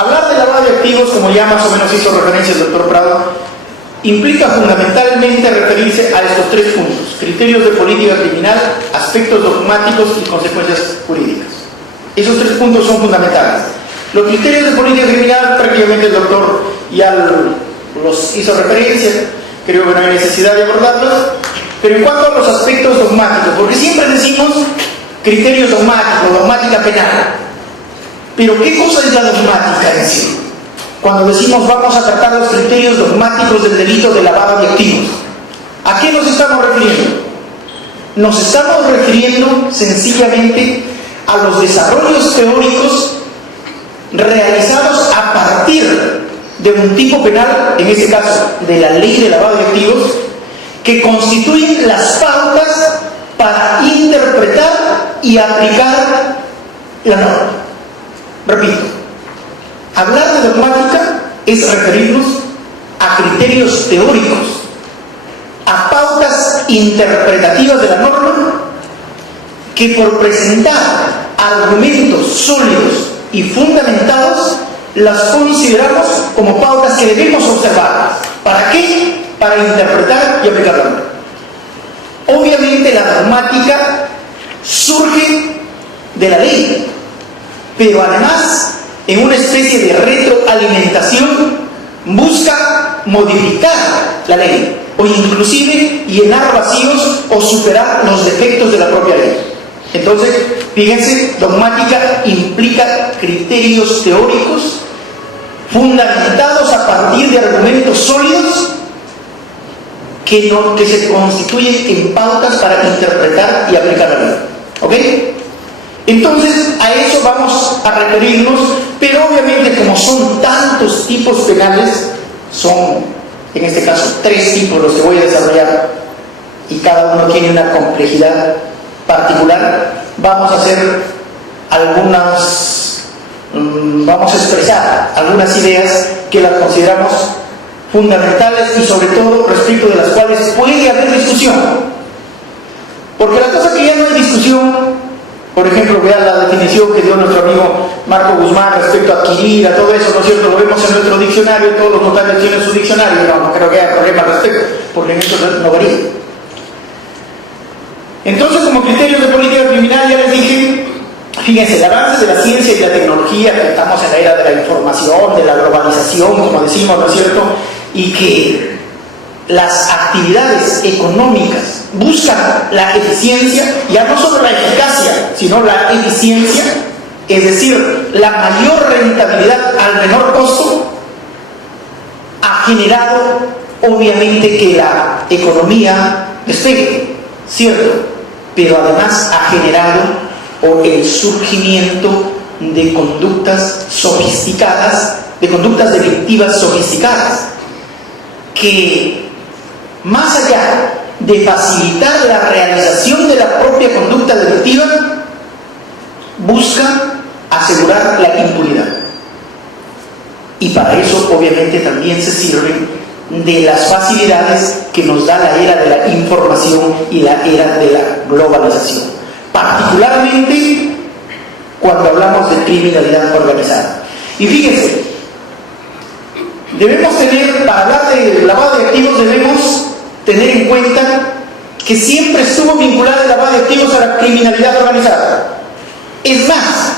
Hablar de lavado de activos, como ya más o menos hizo referencia el doctor Prado, implica fundamentalmente referirse a estos tres puntos: criterios de política criminal, aspectos dogmáticos y consecuencias jurídicas. Esos tres puntos son fundamentales. Los criterios de política criminal, prácticamente el doctor ya los hizo referencia, creo que no hay necesidad de abordarlos, pero en cuanto a los aspectos dogmáticos, porque siempre decimos criterios dogmáticos, dogmática penal, pero ¿qué cosa es la dogmática en sí? Cuando decimos vamos a tratar los criterios dogmáticos del delito de lavado de activos, ¿a qué nos estamos refiriendo? Nos estamos refiriendo sencillamente a los desarrollos teóricos realizados a partir de un tipo penal, en este caso de la ley de lavado de activos, que constituyen las pautas para interpretar y aplicar la norma. Repito, hablar de dogmática es referirnos a criterios teóricos, a pautas interpretativas de la norma que, por presentar argumentos sólidos y fundamentados, las consideramos como pautas que debemos observar. ¿Para qué? Para interpretar y aplicar la norma. Obviamente la dogmática surge de la ley, pero además, en una especie de retroalimentación, busca modificar la ley o inclusive llenar vacíos o superar los defectos de la propia ley. Entonces, fíjense, dogmática implica criterios teóricos fundamentados a partir de argumentos sólidos que se constituyen en pautas para interpretar y aplicar la ley. ¿Ok? Entonces, a eso vamos a referirnos, pero obviamente como son tantos tipos penales, son en este caso 3 tipos los que voy a desarrollar y cada uno tiene una complejidad particular, vamos a hacer vamos a expresar algunas ideas que las consideramos fundamentales y sobre todo respecto de las cuales puede haber discusión, porque la cosa que ya no hay discusión. Por ejemplo, vean la definición que dio nuestro amigo Marco Guzmán respecto a adquirir, a todo eso, ¿no es cierto? Lo vemos en nuestro diccionario, todos los notarios tienen su diccionario, no creo que haya problema al respecto, porque en eso no varía. Entonces, como criterios de política criminal, ya les dije, fíjense, el avance de la ciencia y la tecnología, que estamos en la era de la información, de la globalización, como decimos, ¿no es cierto? Y que las actividades económicas buscan la eficiencia, ya no solo la eficacia, sino la eficiencia, es decir, la mayor rentabilidad al menor costo, ha generado obviamente que la economía despegue, ¿cierto? Pero además ha generado el surgimiento de conductas sofisticadas, de conductas delictivas sofisticadas, que más allá de facilitar la realización de la propia conducta delictiva, busca asegurar la impunidad. Y para eso obviamente también se sirven de las facilidades que nos da la era de la información y la era de la globalización, particularmente cuando hablamos de criminalidad organizada. Y fíjense, debemos tener, para hablar de lavado de activos, debemos tener en cuenta que siempre estuvo vinculado el lavado de activos a la criminalidad organizada. Es más,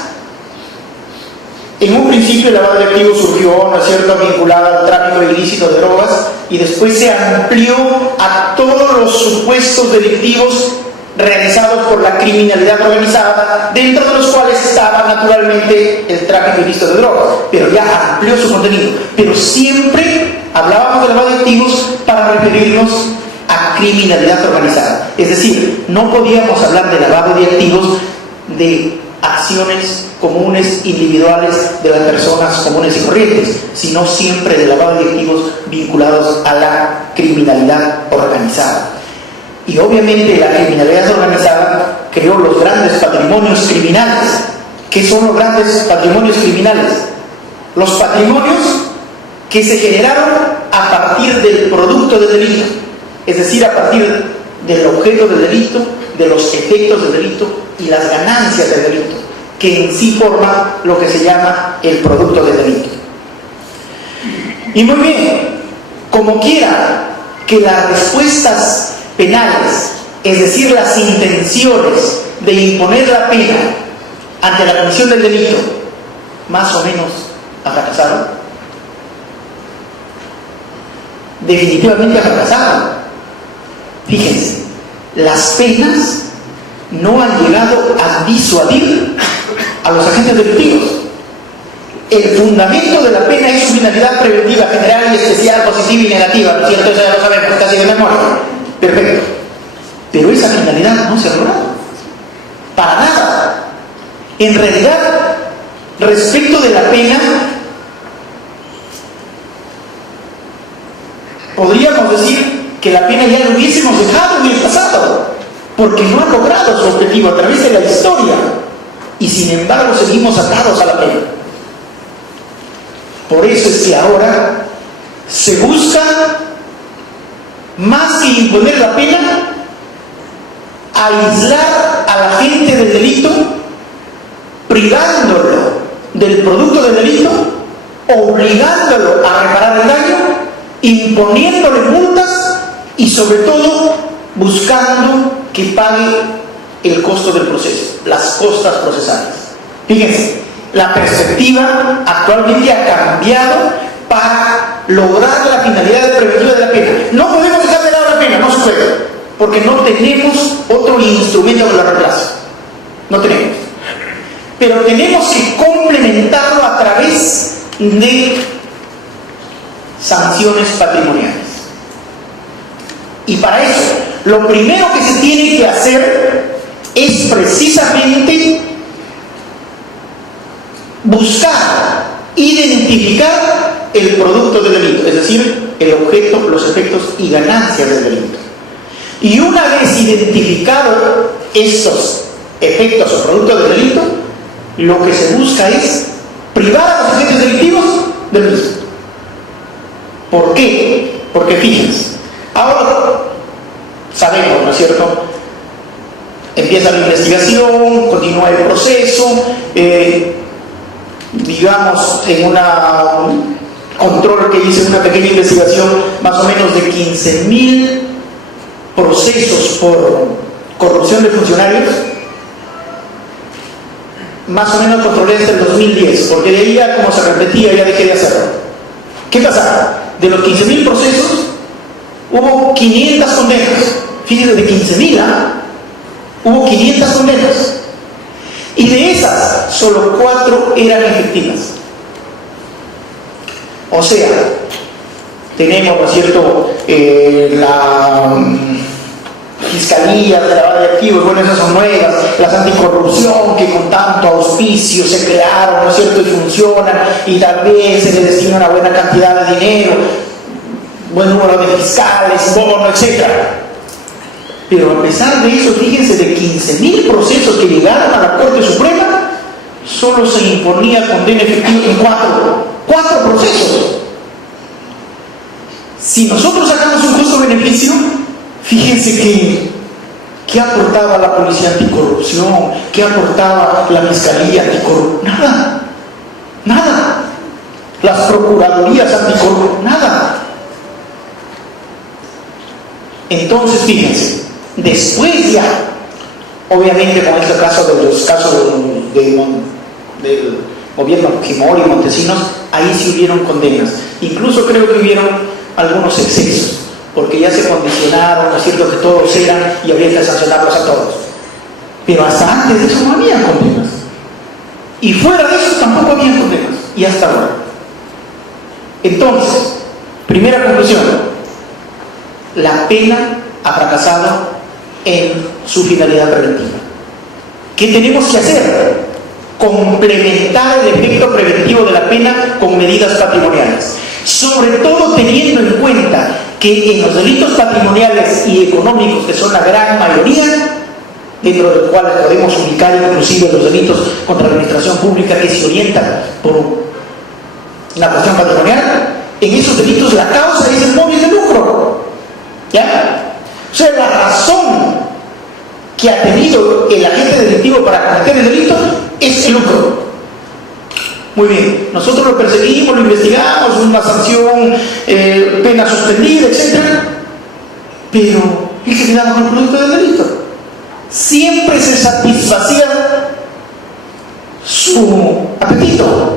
en un principio el lavado de activos surgió, ¿no es cierto?, vinculado al tráfico ilícito de drogas, y después se amplió a todos los supuestos delictivos realizados por la criminalidad organizada, dentro de los cuales estaba naturalmente el tráfico ilícito de drogas, pero ya amplió su contenido. Pero siempre hablábamos de lavado de activos para referirnos a criminalidad organizada. Es decir, no podíamos hablar de lavado de activos de acciones comunes, individuales de las personas comunes y corrientes, sino siempre de lavado de activos vinculados a la criminalidad organizada. Y obviamente la criminalidad organizada creó los grandes patrimonios criminales. ¿Qué son los grandes patrimonios criminales? Los patrimonios que se generaron a partir del producto del delito, es decir, a partir del objeto del delito, de los efectos del delito y las ganancias del delito, que en sí forma lo que se llama el producto del delito. Y muy bien, como quiera que las respuestas penales, es decir, las intenciones de imponer la pena ante la comisión del delito, más o menos ha fracasado. Definitivamente ha fracasado. Fíjense, las penas no han llegado a disuadir a los agentes delictivos. El fundamento de la pena es su finalidad preventiva, general y especial, positiva y negativa, ¿no es cierto? Eso ya lo sabemos, casi de memoria. Perfecto. Pero esa finalidad no se ha logrado. Para nada. En realidad, respecto de la pena, podríamos decir que la pena ya la hubiésemos dejado en el pasado, porque no ha logrado su objetivo a través de la historia, y sin embargo seguimos atados a la pena. Por eso es que ahora se busca, más que imponer la pena, aislar al agente del delito, privándolo del producto del delito, obligándolo a reparar el daño, imponiéndole multas y sobre todo buscando que pague el costo del proceso, las costas procesales. Fíjense, la perspectiva actualmente ha cambiado para lograr la finalidad preventiva de la pena. No podemos dejar de lado la pena, no se puede, porque no tenemos otro instrumento que la reemplace. No tenemos. Pero tenemos que complementarlo a través de sanciones patrimoniales. Y para eso, lo primero que se tiene que hacer es precisamente buscar, identificar el producto del delito, es decir, el objeto, los efectos y ganancias del delito. Y una vez identificados estos efectos o productos del delito, lo que se busca es privar a los agentes delictivos del mismo. ¿Por qué? Porque fíjense, ahora sabemos, ¿no es cierto? Empieza la investigación, continúa el proceso, digamos, en un control que hice, una pequeña investigación, más o menos de 15.000 procesos por corrupción de funcionarios, más o menos controlé hasta el 2010, porque de ahí ya, como se repetía, ya dejé de hacerlo. ¿Qué pasaba? De los 15.000 procesos, hubo 500 condenas. Fíjense, de 15.000, hubo 500 condenas. Y de esas, solo 4 eran efectivas. O sea, tenemos, ¿no es cierto?, la Fiscalía de lavado de activos, bueno, esas son nuevas, las anticorrupción que con tanto auspicio se crearon, ¿no es cierto?, y funcionan, y también se le destina una buena cantidad de dinero, buen número de fiscales, bono, etc. Pero a pesar de eso, fíjense, de 15.000 procesos que llegaron a la Corte Suprema, solo se imponía condena efectiva en 4 procesos. Si nosotros sacamos un costo-beneficio, fíjense ¿qué aportaba la Policía Anticorrupción? ¿Qué aportaba la Fiscalía Anticorrupción? Nada. Las Procuradurías Anticorrupción, nada. Entonces, fíjense, después ya, obviamente con este caso de los casos del gobierno Fujimori y Montesinos, ahí sí hubieron condenas. Incluso creo que hubieron algunos excesos, porque ya se condicionaron, ¿no es cierto?, que todos eran y había que sancionarlos a todos. Pero hasta antes de eso no había condenas. Y fuera de eso tampoco había condenas. Y hasta ahora. Entonces, primera conclusión, la pena ha fracasado en su finalidad preventiva. ¿Qué tenemos que hacer? Complementar el efecto preventivo de la pena con medidas patrimoniales. Sobre todo teniendo en cuenta que en los delitos patrimoniales y económicos, que son la gran mayoría, dentro de los cuales podemos ubicar inclusive los delitos contra la administración pública que se orientan por la cuestión patrimonial, en esos delitos la causa es el móvil de lucro. ¿Ya? O sea, la razón que ha tenido el agente delictivo para cometer el delito es el lucro. Muy bien, nosotros lo perseguimos, lo investigamos, una sanción, pena suspendida, etc. Pero él se quedaba con el producto del delito. Siempre se satisfacía su apetito.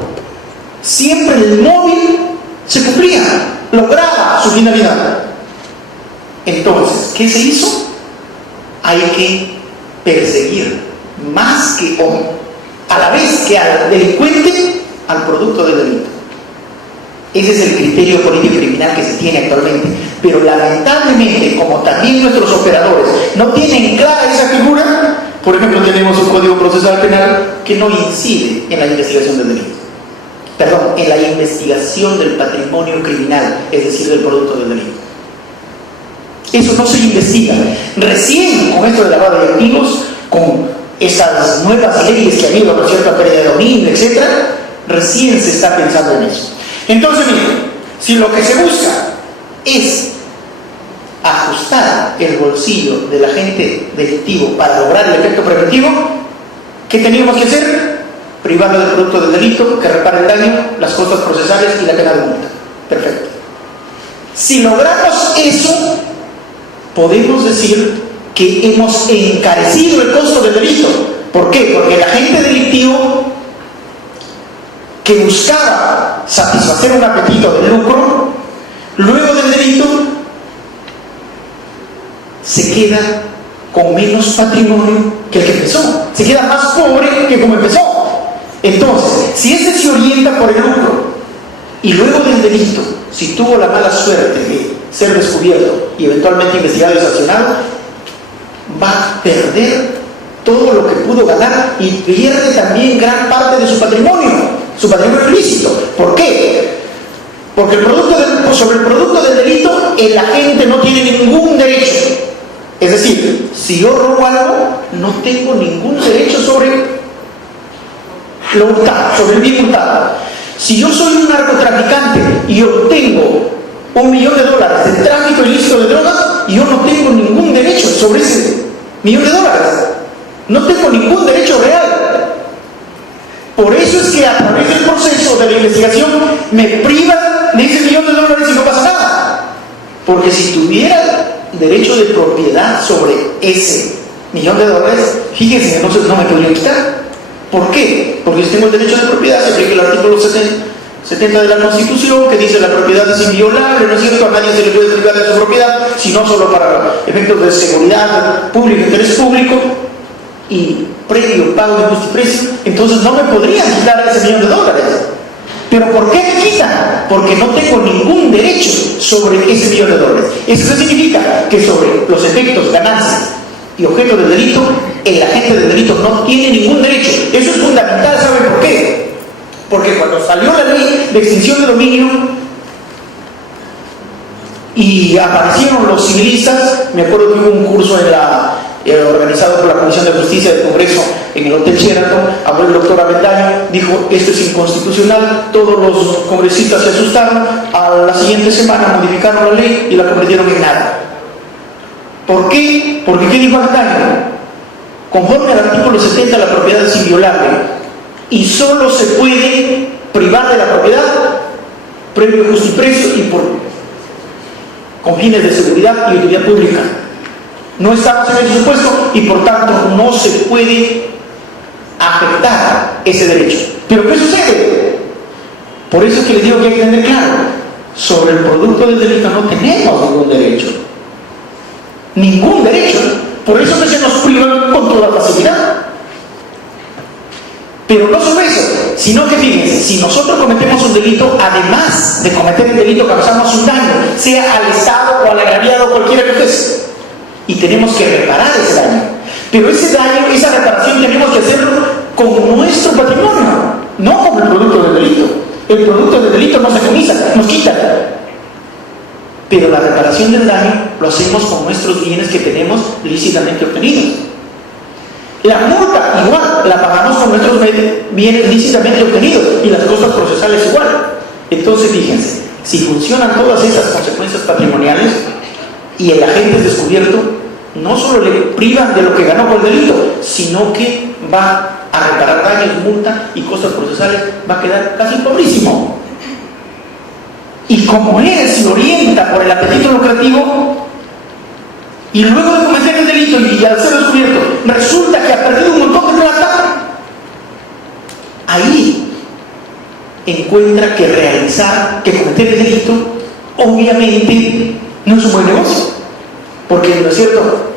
Siempre el móvil se cumplía, lograba su finalidad. Entonces, ¿qué se hizo? Hay que perseguir más que a la vez que al delincuente, al producto del delito. Ese es el criterio político criminal que se tiene actualmente. Pero lamentablemente, como también nuestros operadores no tienen clara esa figura, por ejemplo, tenemos un Código Procesal Penal que no incide en la investigación del delito. Perdón, en la investigación del patrimonio criminal, es decir, del producto del delito. Eso no se investiga. Recién, con esto de lavado de activos, con esas nuevas leyes que ha habido, ¿no es cierto?, pérdida de dominio, etc., recién se está pensando en eso. Entonces, miren, si lo que se busca es ajustar el bolsillo del agente delictivo para lograr el efecto preventivo, ¿qué teníamos que hacer? Privarlo del producto del delito, que repare el daño, las costas procesales y la pena de multa. Perfecto. Si logramos eso, podemos decir que hemos encarecido el costo del delito. ¿Por qué? Porque el agente delictivo que buscaba satisfacer un apetito de lucro, luego del delito, se queda con menos patrimonio que el que empezó. Se queda más pobre que como empezó. Entonces, si este se orienta por el lucro y luego del delito, si tuvo la mala suerte de ser descubierto y eventualmente investigado y sancionado, va a perder todo lo que pudo ganar y pierde también gran parte de su patrimonio ilícito. ¿Por qué? Porque sobre el producto del delito el agente no tiene ningún derecho. Es decir, si yo robo algo, no tengo ningún derecho sobre lo hurtado, sobre el bien hurtado. Si yo soy un narcotraficante y obtengo $1 millón de tráfico ilícito de drogas, yo no tengo ningún derecho sobre ese $1 millón. No tengo ningún derecho real. Por eso es que a través del proceso de la investigación me privan de ese $1 millón y no pasa nada. Porque si tuviera derecho de propiedad sobre ese $1 millón, fíjense, entonces no me podría quitar. ¿Por qué? Porque si tengo el derecho de propiedad, se aplica el artículo 70 de la Constitución, que dice la propiedad es inviolable, ¿no es cierto? A nadie se le puede privar de su propiedad, sino solo para efectos de seguridad pública, interés público, y previo pago de justiprecio. Entonces no me podrían quitar ese $1 millón. ¿Pero por qué me quitan? Porque no tengo ningún derecho sobre ese $1 millón. Eso significa que sobre los efectos, ganancias y objetos del delito, el agente del delito no tiene ningún derecho. Eso es fundamental. ¿Saben por qué? Porque cuando salió la ley de extinción de dominio y aparecieron los civilistas, me acuerdo que hubo un curso organizado por la Comisión de Justicia del Congreso en el Hotel Sheraton, habló el doctor Avendaño, dijo: esto es inconstitucional. Todos los congresistas se asustaron. A la siguiente semana modificaron la ley y la convirtieron en nada. ¿Por qué? Porque ¿qué dijo Avendaño? Conforme al artículo 70, la propiedad es inviolable y solo se puede privar de la propiedad previo justiprecio y con fines de seguridad y utilidad pública. No estamos en ese supuesto y por tanto no se puede afectar ese derecho. ¿Pero qué sucede? Por eso es que les digo que hay que tener claro: sobre el producto del delito no tenemos ningún derecho. Ningún derecho. Por eso que se nos privan con toda facilidad. Pero no solo eso, sino que fíjense, si nosotros cometemos un delito, además de cometer el delito, causamos un daño, sea al Estado o al agraviado, cualquiera que fuese, y tenemos que reparar ese daño. Pero ese daño, esa reparación, tenemos que hacerlo con nuestro patrimonio, no con el producto del delito. El producto del delito no se comisa, nos quita. Pero la reparación del daño lo hacemos con nuestros bienes que tenemos lícitamente obtenidos. La multa igual la pagamos con nuestros bienes lícitamente obtenidos y las costas procesales igual. Entonces fíjense, si funcionan todas esas consecuencias patrimoniales y el agente es descubierto, no solo le privan de lo que ganó por el delito, sino que va a reparar daños, multa y costos procesales, va a quedar casi pobrísimo. Y como él se orienta por el apetito lucrativo, y luego de cometer el delito y al ser descubierto, resulta que ha perdido un montón de plata, ahí encuentra que cometer el delito, obviamente no es un buen negocio. Porque, ¿no es cierto?,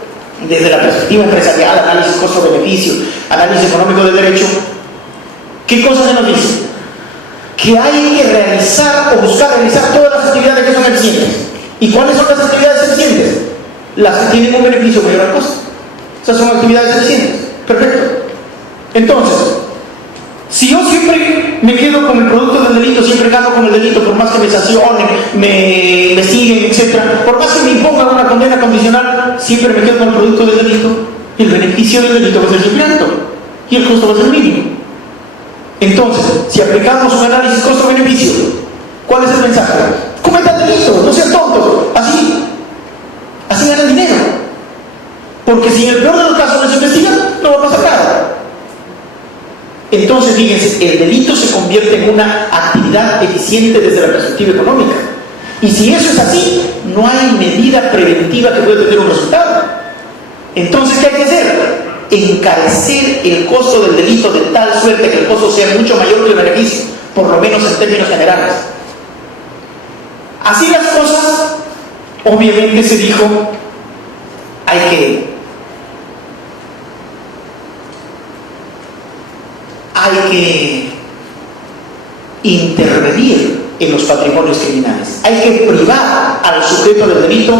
desde la perspectiva empresarial, análisis costo-beneficio, análisis económico del derecho, ¿qué cosa se nos dice? Que hay que realizar o buscar realizar todas las actividades que son eficientes. ¿Y cuáles son las actividades eficientes? Las que tienen un beneficio mayor al costo. Esas son actividades eficientes. Perfecto. Entonces, si yo siempre me quedo con el producto del delito, siempre gano con el delito, por más que me sancionen, me investiguen, etc., por más que me impongan una condena condicional, siempre me quedo con el producto del delito, y el beneficio del delito va a ser siempre alto, y el costo va a ser mínimo. Entonces, si aplicamos un análisis costo-beneficio, ¿cuál es el mensaje? Cometa delito, no sean tontos, así ganan dinero. Porque si en el peor de los casos no se investiga, no va a pasar nada. Entonces, fíjense, el delito se convierte en una actividad eficiente desde la perspectiva económica. Y si eso es así, no hay medida preventiva que pueda tener un resultado. Entonces, ¿qué hay que hacer? Encarecer el costo del delito de tal suerte que el costo sea mucho mayor que el beneficio, por lo menos en términos generales. Así las cosas, obviamente se dijo, hay que intervenir en los patrimonios criminales. Hay que privar al sujeto del delito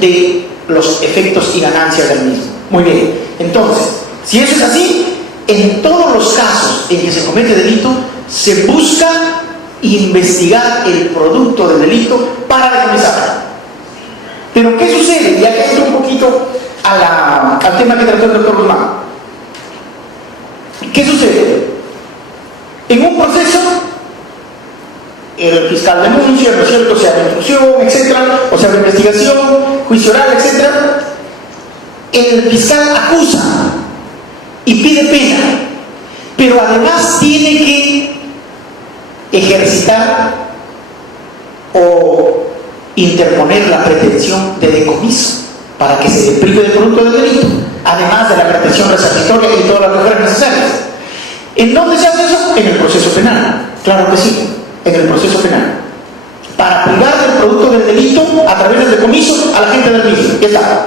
de los efectos y ganancias del mismo. Muy bien. Entonces, si eso es así, en todos los casos en que se comete delito, se busca investigar el producto del delito para decomisarlo. Pero ¿qué sucede? Ya que entro un poquito al tema que trató el doctor Guzmán. ¿Qué sucede? En un proceso, el fiscal denuncia, ¿no es cierto?, sea de instrucción, etcétera, o sea de investigación, juicio oral, etcétera. El fiscal acusa y pide pena, pero además tiene que ejercitar o interponer la pretensión de decomiso para que se le prive del producto del delito, además de la pretensión resarcitoria y todas las mujeres necesarias. ¿En dónde se hace eso? En el proceso penal. Claro que sí, en el proceso penal. Para privar del producto del delito a través del decomiso a la gente del mismo. Ya está.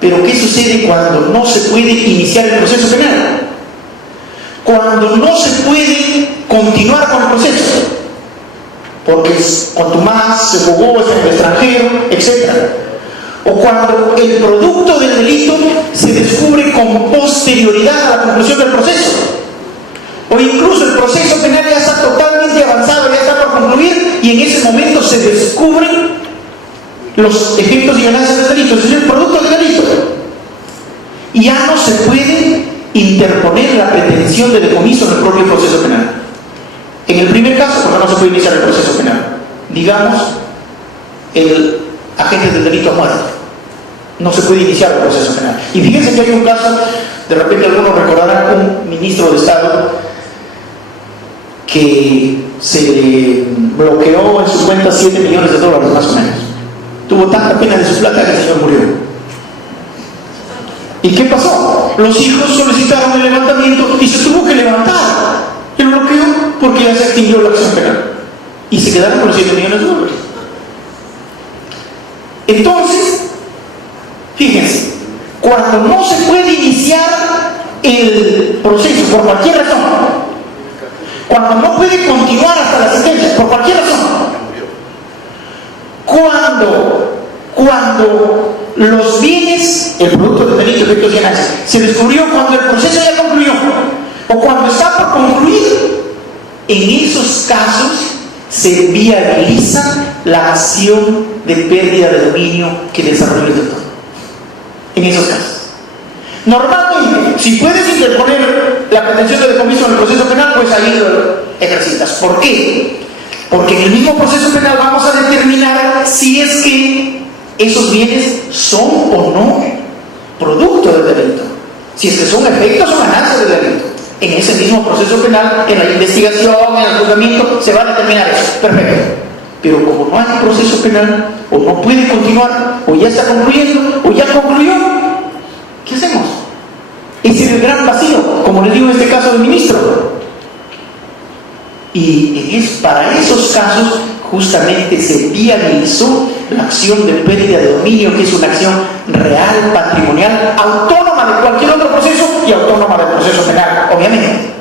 Pero ¿qué sucede cuando no se puede iniciar el proceso penal? Cuando no se puede continuar con el proceso. Porque contumaz, se fugó, está en el extranjero, etc. O cuando el producto del delito se descubre con posterioridad a la conclusión del proceso. O incluso el proceso penal ya está totalmente avanzado, ya está por concluir, y en ese momento se descubren los efectos y ganancias del delito, es decir, el producto del delito. Y ya no se puede interponer la pretensión de decomiso en el propio proceso penal. En el primer caso, porque no se puede iniciar el proceso penal, digamos, el agente del delito ha muerto, no se puede iniciar el proceso penal. Y fíjense que hay un caso, de repente algunos recordarán, un ministro de Estado que se le bloqueó en su cuenta $7 millones más o menos. Tuvo tanta pena de su plata que el señor murió. ¿Y qué pasó? Los hijos solicitaron el levantamiento y se tuvo que levantar el bloqueo porque ya se extinguió la acción penal. Y se quedaron con los $7 millones. Entonces, fíjense, cuando no se puede iniciar el proceso por cualquier razón, cuando no puede continuar hasta la sentencia por cualquier razón, cuando los bienes, el producto del delito, efectos y ganancias, se descubrió cuando el proceso ya concluyó, o cuando está por concluir, en esos casos se viabiliza la acción de pérdida de dominio que desarrolló el doctor. En esos casos. Normalmente, si puedes interponer la pretensión de decomiso en el proceso penal, pues ahí lo ejercitas. ¿Por qué? Porque en el mismo proceso penal vamos a determinar si es que esos bienes son o no producto del delito. Si es que son efectos o ganancias del delito. En ese mismo proceso penal, en la investigación, en el juzgamiento, se va a determinar eso. Perfecto. Pero como no hay proceso penal, o no puede continuar, o ya está concluyendo, o ya concluyó, ¿qué hacemos? Ese es el gran vacío, como les digo en este caso del ministro. Y para esos casos justamente se viabilizó la acción de pérdida de dominio, que es una acción real, patrimonial, autónoma de cualquier otro proceso y autónoma del proceso penal, obviamente.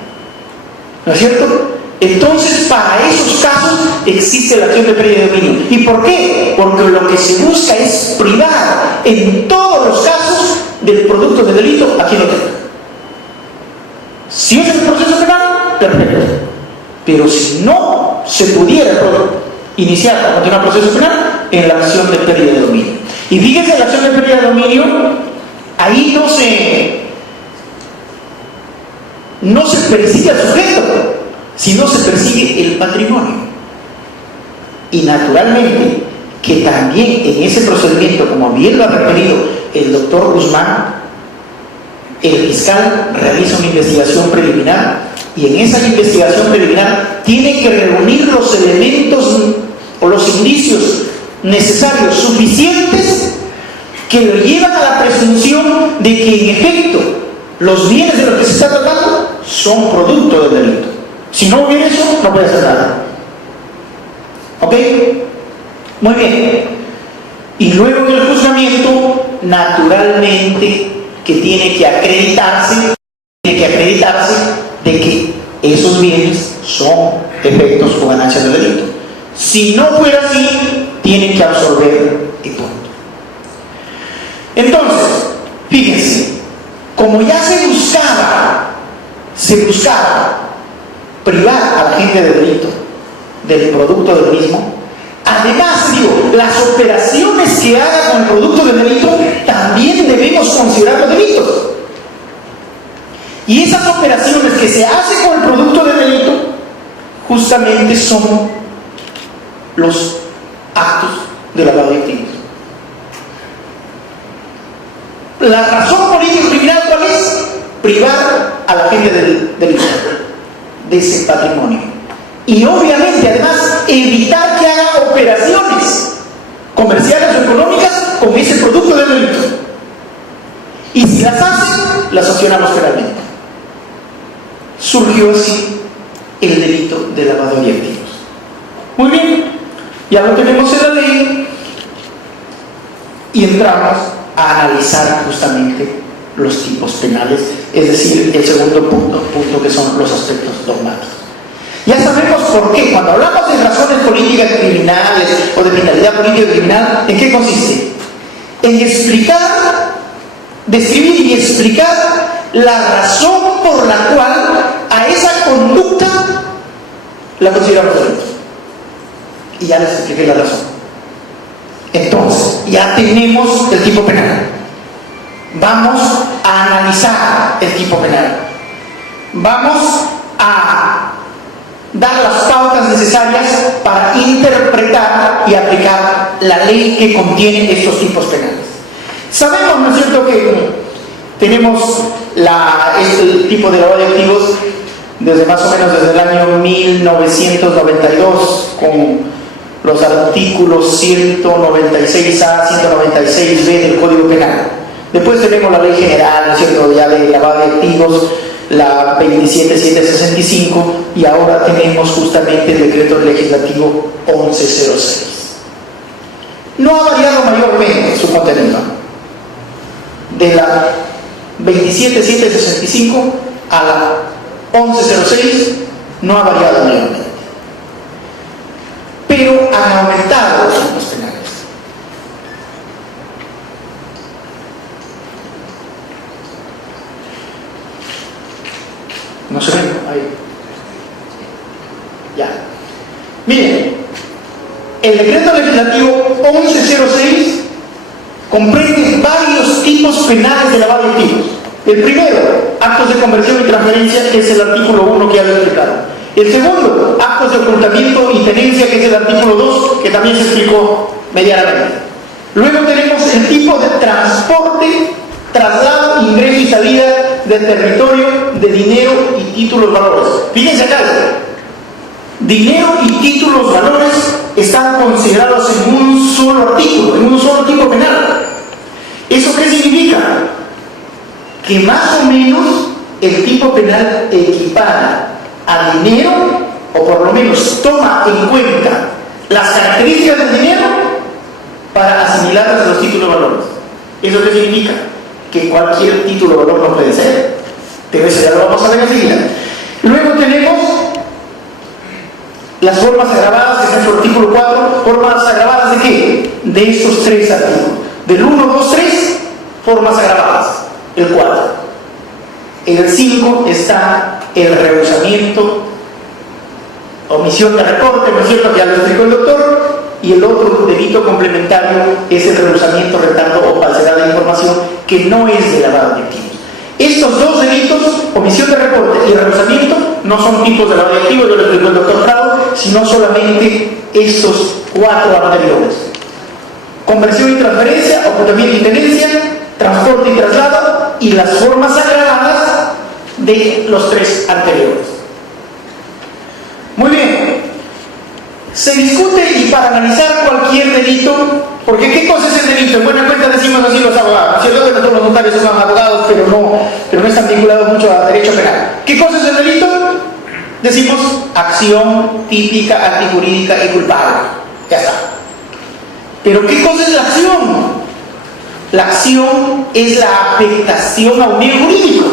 ¿No es cierto? Entonces, para esos casos existe la acción de pérdida de dominio. ¿Y por qué? Porque lo que se busca es privar en todos los casos del producto del delito a quien lo tenga. Si es el proceso penal, perfecto. Pero si no se pudiera iniciar o continuar el proceso penal, en la acción de pérdida de dominio. Y fíjense, la acción de pérdida de dominio, ahí no se persigue al sujeto, sino se persigue el patrimonio. Y naturalmente, que también en ese procedimiento, como bien lo ha referido el doctor Guzmán, el fiscal realiza una investigación preliminar, y en esa investigación preliminar tiene que reunir los elementos o los indicios necesarios, suficientes, que lo llevan a la presunción de que en efecto los bienes de los que se está tratando son producto del delito. Si no hubiera eso, no puede hacer nada. ¿Ok? Muy bien. Y luego en el juzgamiento, naturalmente que tiene que acreditarse de que esos bienes son efectos o ganancias del delito. Si no fuera así, tienen que absorber el punto. Entonces, fíjense, como ya se buscaba privar a la gente del delito del producto del mismo, además, las operaciones que haga con el producto del delito también debemos considerar los delitos. Y esas operaciones que se hacen con el producto del delito justamente son los actos de lavado de activos. La razón política criminal, ¿cuál es? Privar a la gente del delito, de ese patrimonio. Y obviamente, además, evitar que haga operaciones comerciales o económicas con ese producto del delito. Y si las hacen, las sancionamos penalmente. Surgió así el delito de lavado de activos. Muy bien, ya lo tenemos en la ley y entramos a analizar justamente los tipos penales, es decir, el segundo punto que son los aspectos dogmáticos. Ya sabemos por qué. Cuando hablamos de razones políticas criminales o de finalidad política criminal, ¿en qué consiste? En describir y explicar la razón por la cual a esa conducta la consideramos delito. Y ya les expliqué la razón. Entonces, ya tenemos el tipo penal. Vamos a analizar el tipo penal. Vamos a dar las pautas necesarias para interpretar y aplicar la ley que contiene estos tipos penales. Sabemos, ¿no es cierto?, que tenemos el tipo de lavado de activos desde más o menos desde el año 1992, con los artículos 196A, 196B del Código Penal. Después tenemos la Ley General, ¿no es cierto?, ya de lavado de activos, la 27765, y ahora tenemos justamente el decreto legislativo 1106. No ha variado mayormente su contenido. De la 27765 a la 1106 no ha variado mayormente. Pero han aumentado los tipos penales. No se ven ahí. Ya. Miren, el decreto legislativo 1106 comprende varios tipos penales de lavado de activos. El primero, actos de conversión y transferencia, que es el artículo 1 que ya había explicado. El segundo, actos de ocultamiento y tenencia, que es el artículo 2, que también se explicó medianamente. Luego tenemos el tipo de transporte, traslado, ingreso y salida de territorio, de dinero y títulos valores. Fíjense acá, dinero y títulos valores están considerados en un solo artículo, en un solo tipo penal. ¿Eso qué significa? Que más o menos el tipo penal equipara a dinero, o por lo menos toma en cuenta las características del dinero para asimilarlas a los títulos valores. ¿Eso qué significa? Que cualquier título valor no puede ser, pero eso ya lo vamos a ver enseguida. Luego tenemos las formas agravadas, que es nuestro artículo 4. ¿Formas agravadas de qué? De esos tres artículos. Del 1, 2, 3, formas agravadas. El 4. En el 5 está el rehusamiento, omisión de reporte, ¿no es cierto? Ya lo explicó el doctor. Y el otro delito complementario es el rehusamiento, retardo o falsedad de información, que no es de lavado de activos. Estos dos delitos, omisión de reporte y rehusamiento, no son tipos de lavado de activos, yo lo explicó el doctor Prado, sino solamente estos 4 anteriores. Conversión y transferencia, ocultamiento y tenencia, transporte y traslado, y las formas agravadas de los 3 anteriores. Muy bien. Se discute, y para analizar cualquier delito, porque ¿qué cosa es el delito? En buena cuenta decimos así los abogados, ¿cierto? Que nosotros los notarios son abogados, pero no están vinculados mucho a derecho penal. ¿Qué cosa es el delito? Decimos acción típica, antijurídica y culpable. Ya está. Pero ¿qué cosa es la acción? La acción es la afectación a un bien jurídico.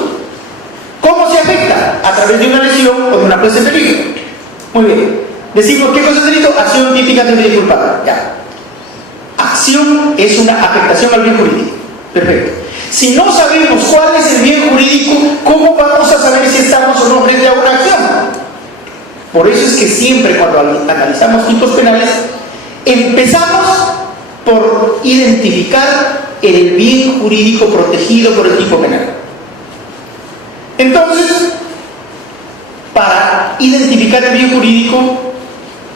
¿Cómo se afecta? A través de una lesión o de una puesta en peligro. Muy bien. Decimos, ¿qué cosa es delito? Acción típica, antijurídica y culpable. Ya. Acción es una afectación al bien jurídico. Perfecto. Si no sabemos cuál es el bien jurídico, ¿cómo vamos a saber si estamos o no frente a una acción? Por eso es que siempre cuando analizamos tipos penales, empezamos por identificar el bien jurídico protegido por el tipo penal. Entonces, para identificar el bien jurídico,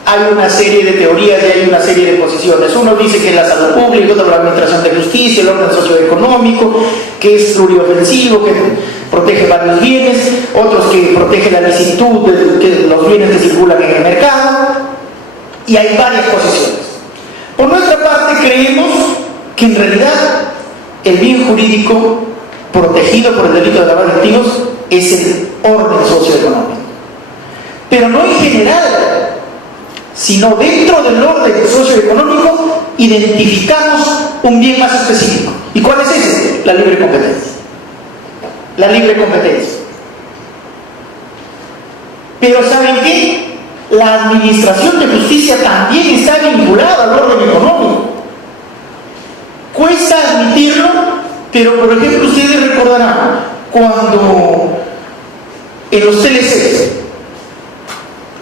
hay una serie de teorías y hay una serie de posiciones. Uno dice que es la salud pública, otro la administración de justicia, el orden socioeconómico, que es pluriofensivo, que protege varios bienes, otros que protege la licitud de los bienes que circulan en el mercado, y hay varias posiciones. Por nuestra parte, creemos que en realidad el bien jurídico protegido por el delito de lavado de activos es el orden socioeconómico, pero no en general, sino dentro del orden socioeconómico identificamos un bien más específico. ¿Y cuál es ese? La libre competencia. La libre competencia. Pero ¿saben qué? La administración de justicia también está vinculada al orden económico. Cuesta admitirlo, pero por ejemplo ustedes recordarán cuando en los TLCs,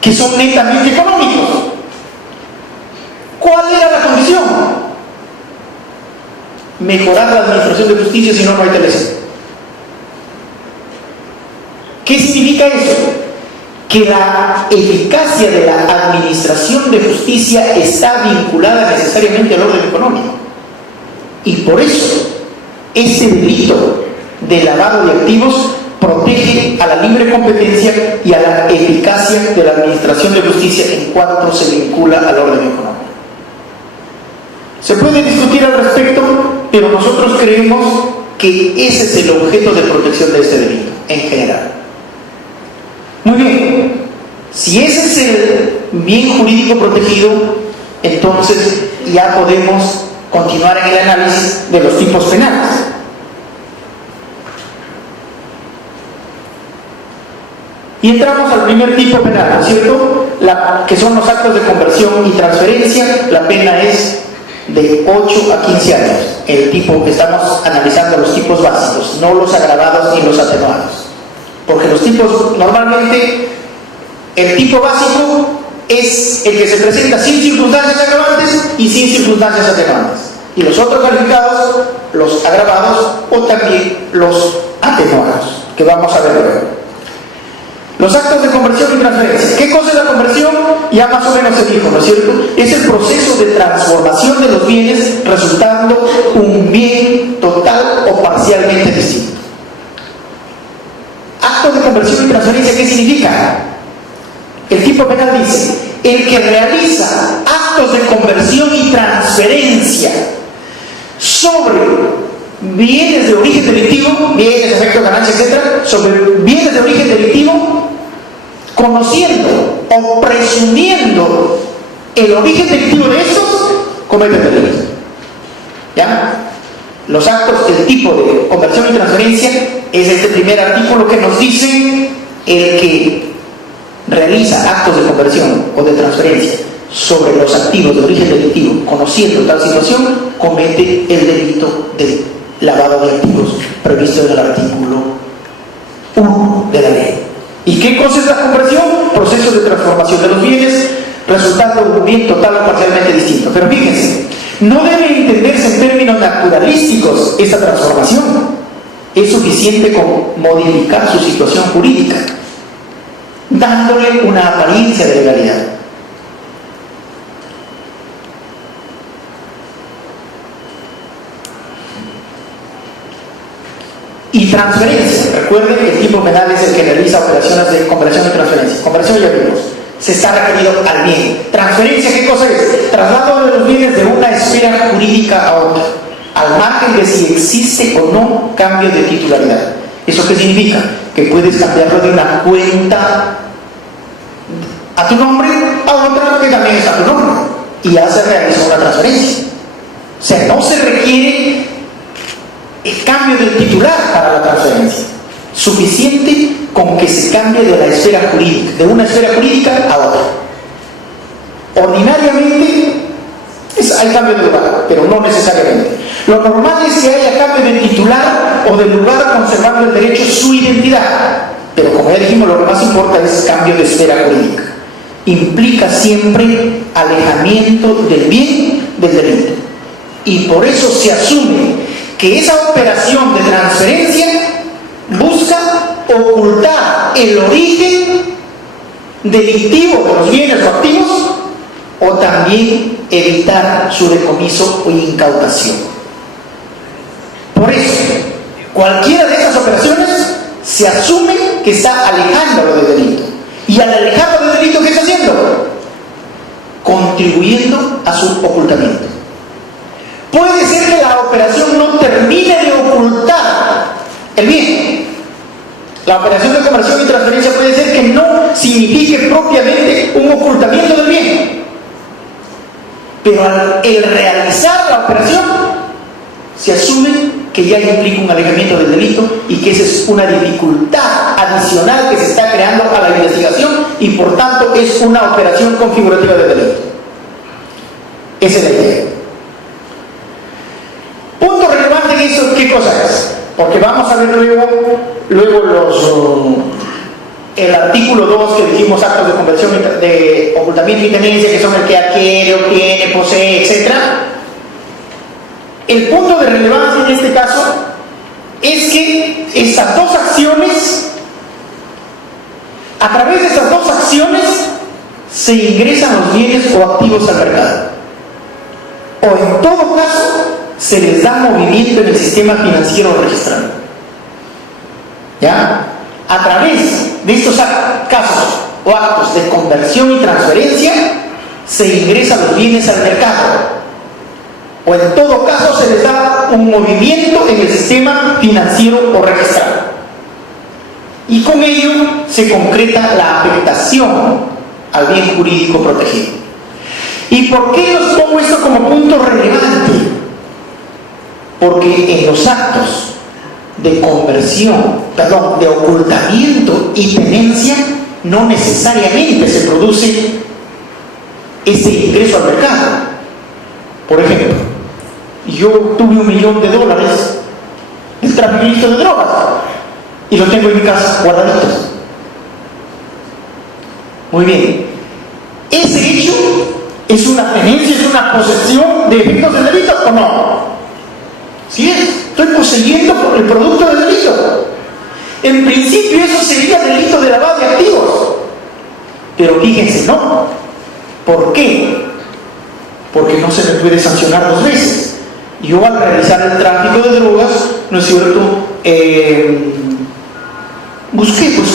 que son netamente económicos, ¿cuál era la condición? Mejorar la administración de justicia, si no, no hay TLC. ¿Qué significa eso? Que la eficacia de la administración de justicia está vinculada necesariamente al orden económico. Y por eso, ese delito de lavado de activos protege a la libre competencia y a la eficacia de la administración de justicia en cuanto se vincula al orden económico. Se puede discutir al respecto, pero nosotros creemos que ese es el objeto de protección de este delito, en general. Muy bien, si ese es el bien jurídico protegido, entonces ya podemos continuar en el análisis de los tipos penales. Y entramos al primer tipo penal, ¿no es cierto? Que son los actos de conversión y transferencia. La pena es de 8 a 15 años. Estamos analizando los tipos básicos, no los agravados ni los atenuados. Porque los tipos, normalmente, el tipo básico es el que se presenta sin circunstancias agravantes y sin circunstancias atenuantes. Y los otros calificados, los agravados o también los atenuados, que vamos a ver luego. Los actos de conversión y transferencia. ¿Qué cosa es la conversión? Ya más o menos se dijo, ¿no es cierto? Es el proceso de transformación de los bienes resultando un bien total o parcialmente distinto. conversión y transferencia, ¿qué significa? El tipo penal dice: el que realiza actos de conversión y transferencia sobre bienes de origen delictivo, bienes, efectos, ganancias, etc., sobre bienes de origen delictivo, conociendo o presumiendo el origen delictivo de estos, comete delitos. ¿Ya? Los actos del tipo de conversión y transferencia es este primer artículo que nos dice: el que realiza actos de conversión o de transferencia sobre los activos de origen delictivo, conociendo tal situación, comete el delito de lavado de activos previsto en el artículo 1 de la ley. ¿Y qué cosa es la conversión? Procesos de transformación de los bienes, resultando de un bien total o parcialmente distinto. Pero fíjense, no debe entenderse en términos naturalísticos esta transformación. Es suficiente con modificar su situación jurídica, dándole una apariencia de legalidad. Y transferencia. Recuerden que el tipo penal es el que realiza operaciones de conversión y transferencia. Conversión ya vimos. Se está referido al bien. Transferencia, ¿qué cosa es? Traslado de los bienes de una esfera jurídica a otra, al margen de si existe o no cambio de titularidad. ¿Eso qué significa? Que puedes cambiarlo de una cuenta a tu nombre a otra que también es a tu nombre, y ya se realiza una transferencia. O sea, no se requiere el cambio del titular para la transferencia. Suficiente con que se cambie de la esfera jurídica, de una esfera jurídica a otra. Ordinariamente hay cambio de lugar, pero no necesariamente. Lo normal es que haya cambio de titular o de lugar conservando el derecho su identidad. Pero como ya dijimos, lo que más importa es cambio de esfera jurídica. Implica siempre alejamiento del bien del delito. Y por eso se asume que esa operación de transferencia busca ocultar el origen delictivo de los bienes o activos, o también evitar su decomiso o incautación. Por eso, cualquiera de esas operaciones se asume que está alejándolo del delito. Y al alejarlo del delito, ¿qué está haciendo? Contribuyendo a su ocultamiento. Puede ser que la operación no termine de ocultar el bien. La operación de conversión y transferencia puede ser que no signifique propiamente un ocultamiento del bien. Pero al realizar la operación, se asume que ya implica un alejamiento del delito y que esa es una dificultad adicional que se está creando a la investigación y por tanto es una operación configurativa de delito. Esa es la idea. Punto relevante en eso, ¿qué cosa es? Porque vamos a ver luego el artículo 2 que dijimos, actos de conversión, de ocultamiento y tenencia, que son el que adquiere, obtiene, posee, etc. El punto de relevancia en este caso es que estas dos acciones, a través de estas dos acciones, se ingresan los bienes o activos al mercado. O en todo caso, se les da movimiento en el sistema financiero registrado. ¿Ya? A través de estos casos o actos de conversión y transferencia, se ingresan los bienes al mercado. O en todo caso, se les da un movimiento en el sistema financiero o registrado. Y con ello se concreta la afectación al bien jurídico protegido. ¿Y por qué os pongo esto como punto relevante? Porque en los actos de conversión, de ocultamiento y tenencia, no necesariamente se produce ese ingreso al mercado. Por ejemplo, yo tuve $1 millón del tráfico ilícito de drogas y lo tengo en mi casa guardaditos. Muy bien. ¿Ese hecho es una tenencia, es una posesión de efectos del delito o no? Sí es, estoy poseyendo el producto del delito. En principio eso sería delito de lavado de activos. Pero fíjense, no. ¿Por qué? Porque no se me puede sancionar 2 veces. Yo al realizar el tráfico de drogas, ¿no es cierto?, busqué pues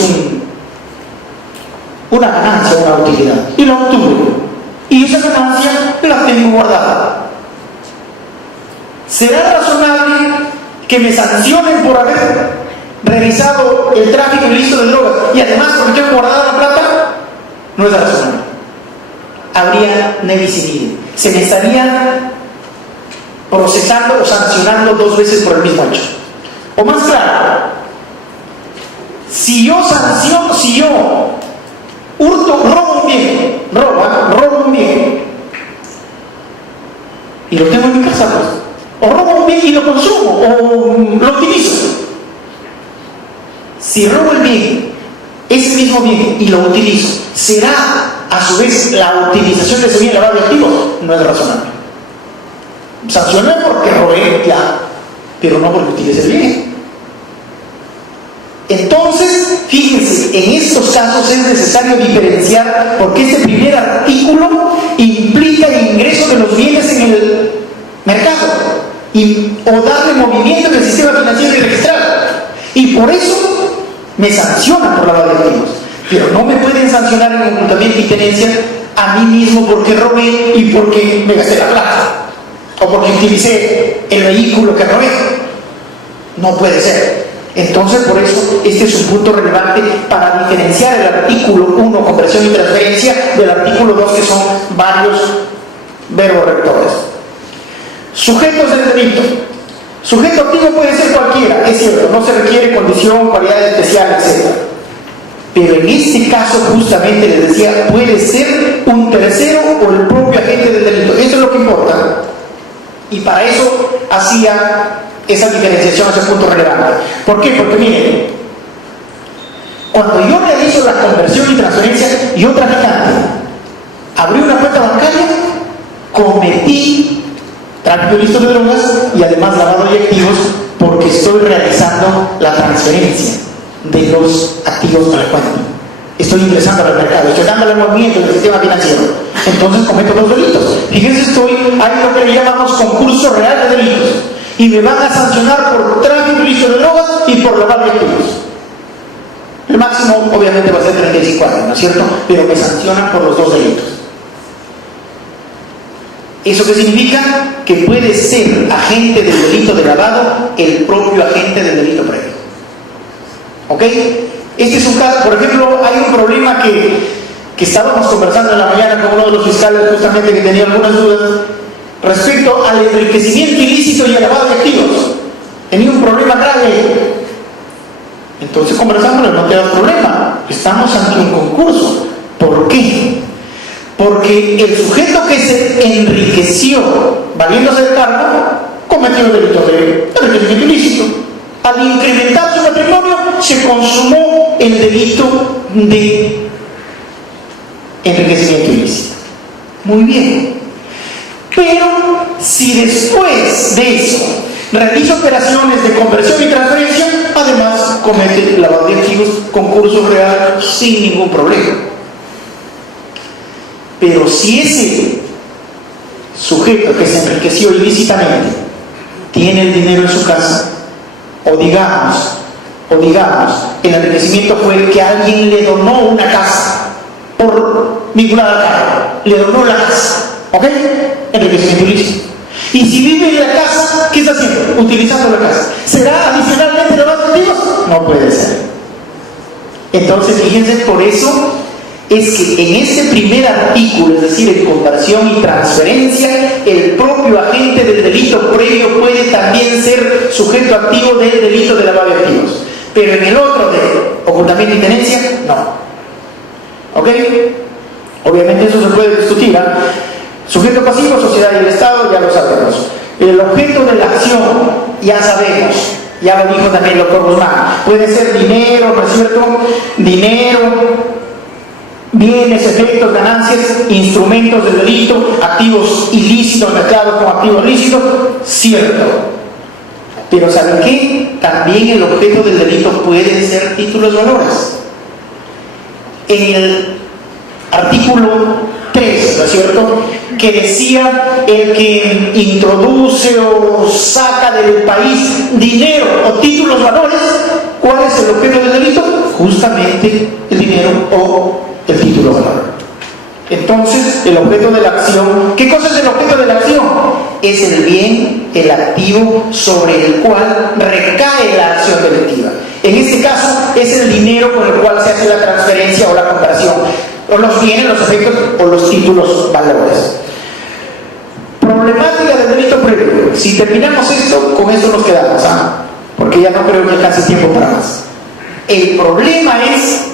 una ganancia, una utilidad, y la obtuve, y esa ganancia la tengo guardada. ¿Será razonable que me sancionen por haber realizado el tráfico ilícito de drogas y además porque tengo guardada la plata? No es razonable. Habría nebis in idem. Se me estaría procesando o sancionando dos veces por el mismo hecho. O más claro, si yo robo un bien y lo tengo en mi casa, pues, o robo un bien y lo consumo o lo utilizo. Si robo el bien, ese mismo bien, y lo utilizo, ¿será a su vez la utilización de ese bien lavado de activos? No es razonable. Sancioné porque robé, ya, pero no porque utilicé el bien. Entonces, fíjense, en estos casos es necesario diferenciar porque este primer artículo implica el ingreso de los bienes en el mercado o darle movimiento en el sistema financiero y registral. Y por eso me sancionan por lavado de activos. Pero no me pueden sancionar en ocultamiento y tenencia a mí mismo porque robé y porque me gasté la plata o porque utilicé el vehículo que robé. No puede ser. Entonces, por eso, este es un punto relevante para diferenciar el artículo 1, conversión y transferencia, del artículo 2, que son varios verbos rectores. Sujetos del delito. Sujeto activo puede ser cualquiera, es cierto, no se requiere condición, cualidad especial, etc. Pero en este caso, justamente les decía, puede ser un tercero o el propio agente del delito. Esto es lo que importa. Y para eso hacía esa diferenciación, ese punto relevante. ¿Por qué? Porque miren, cuando yo realizo la conversión y transferencia, yo traficante abrí una cuenta bancaria, cometí tráfico ilícito de drogas y además lavado de activos porque estoy realizando la transferencia de los activos para la cuenta. Estoy ingresando al mercado, estoy dándole movimiento del sistema financiero. Entonces cometo los delitos. Fíjense, estoy ahí lo que le llamamos concurso real de delitos. Y me van a sancionar por tráfico ilícito de drogas y por lavado de activos. El máximo obviamente va a ser 35 años, ¿no es cierto? Pero me sancionan por los dos delitos. ¿Eso qué significa? Que puede ser agente del delito de lavado el propio agente del delito previo. ¿Ok? Este es un caso, por ejemplo, hay un problema que estábamos conversando en la mañana con uno de los fiscales justamente que tenía algunas dudas respecto al enriquecimiento ilícito y el lavado de activos. Tenía un problema grave. Entonces conversamos, no te das problema, estamos ante un concurso. ¿Por qué? Porque el sujeto que se enriqueció valiéndose del cargo cometió el delito de enriquecimiento ilícito. Al incrementar su patrimonio se consumó el delito de enriquecimiento ilícito. Muy bien. Pero si después de eso realiza operaciones de conversión y transferencia, además comete lavado de activos, concurso real, sin ningún problema. Pero si ese sujeto que se enriqueció ilícitamente tiene el dinero en su casa, o digamos, el enriquecimiento fue que alguien le donó una casa por vinculada al cargo, le donó la casa, ¿ok? Enriquecimiento ilícito. Y si vive en la casa, ¿qué está haciendo? Utilizando la casa. ¿Será adicionalmente lavado de activos? No puede ser. Entonces, fíjense, por eso es que en este primer artículo, es decir, en conversión y transferencia, el propio agente del delito previo puede también ser sujeto activo del delito de lavado de activos. Pero en el otro de ocultamiento y tenencia, no. ¿Ok? Obviamente eso se puede discutir, ¿eh? Sujeto pasivo, sociedad y el Estado, ya lo sabemos. El objeto de la acción, ya sabemos, ya lo dijo también el doctor Guzmán, puede ser dinero, ¿no es cierto? Dinero, bienes, efectos, ganancias, instrumentos del delito, activos ilícitos mezclados con activos lícitos, cierto. Pero ¿saben qué? También el objeto del delito pueden ser títulos valores. En el artículo 3, ¿no es cierto?, que decía el que introduce o saca del país dinero o títulos valores, ¿cuál es el objeto del delito? justamente el dinero o el título valor. Entonces, el objeto de la acción, ¿qué cosa es el objeto de la acción? Es el bien, el activo sobre el cual recae la acción delictiva. En este caso, es el dinero con el cual se hace la transferencia o la conversión, o los bienes, los efectos o los títulos valores. Problemática del delito previo. Si terminamos esto, con eso nos quedamos, porque ya no creo que alcance tiempo para más. El problema es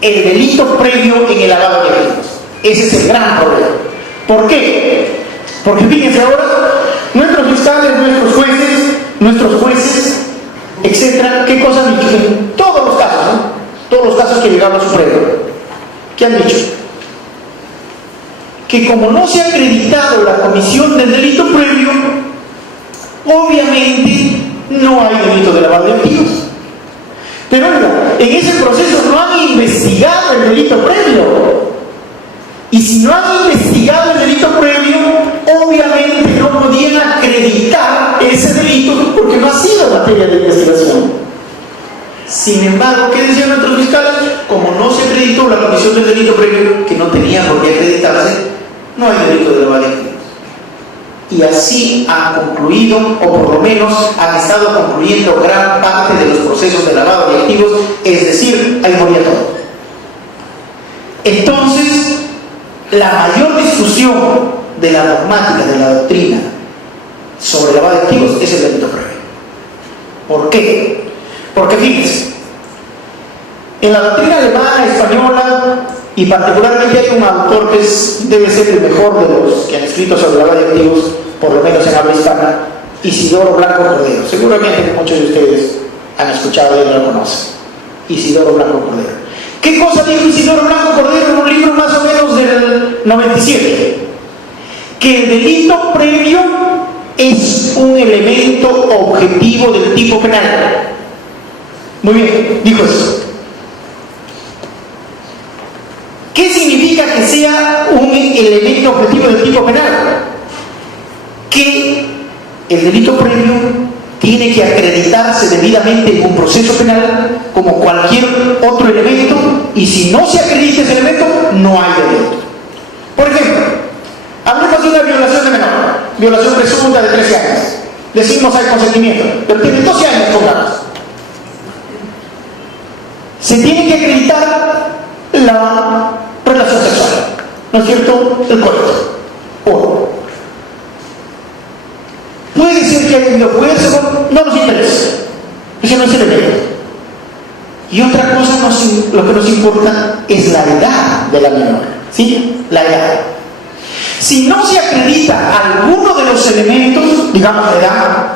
el delito previo en el lavado de activos. Ese es el gran problema. ¿Por qué? Porque fíjense ahora, nuestros fiscales, nuestros jueces, etcétera, ¿qué cosas han dicho? En todos los casos, todos los casos que llegaron a Supremo, ¿qué han dicho? Que como no se ha acreditado la comisión del delito previo, obviamente no hay delito de lavado de activos. Pero oiga, en ese proceso no han investigado el delito previo. Y si no han investigado el delito previo, obviamente no podían acreditar ese delito porque no ha sido materia de investigación. Sin embargo, ¿qué decían nuestros fiscales? Como no se acreditó la comisión del delito previo, que no tenía por qué acreditarse, no hay delito de lavado de activos. Y así han concluido, o por lo menos han estado concluyendo gran parte de los procesos de lavado de activos, es decir, ahí moría todo. Entonces, la mayor discusión de la dogmática, de la doctrina sobre lavado de activos es el delito previo. ¿Por qué? Porque fíjense, en la doctrina alemana, española, y particularmente hay un autor que debe ser el mejor de los que han escrito sobre lavado de activos, por lo menos en habla hispana, Isidoro Blanco Cordero. Seguramente muchos de ustedes han escuchado de él y lo conocen. Isidoro Blanco Cordero. ¿Qué cosa dijo Isidoro Blanco Cordero en un libro más o menos del 97? Que el delito previo es un elemento objetivo del tipo penal. Muy bien, dijo eso. ¿Qué significa que sea un elemento objetivo del tipo penal? Que el delito previo tiene que acreditarse debidamente en un proceso penal como cualquier otro elemento, y si no se acredita ese elemento, no hay delito. Por ejemplo, hablemos de una violación de menor, violación presunta de 13 años. Decimos hay consentimiento, pero tiene 12 años, pongamos. Se tiene que acreditar la relación sexual, ¿no es cierto? El coito. Uno. Puede ser que haya habido coerción, no nos interesa. Ese no es el elemento. Y otra cosa, lo que nos importa es la edad de la menor. ¿Sí? La edad. Si no se acredita alguno de los elementos, digamos la edad,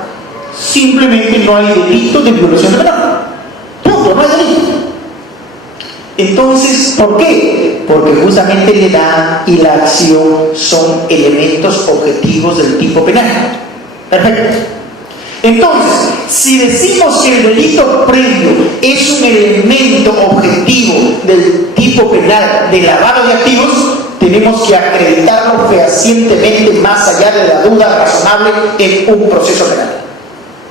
simplemente no hay delito de violación de menor. Punto, no hay delito. Entonces, ¿por qué? Porque justamente la edad y la acción son elementos objetivos del tipo penal. Perfecto. Entonces, si decimos que el delito previo es un elemento objetivo del tipo penal de lavado de activos, tenemos que acreditarlo fehacientemente más allá de la duda razonable en un proceso penal.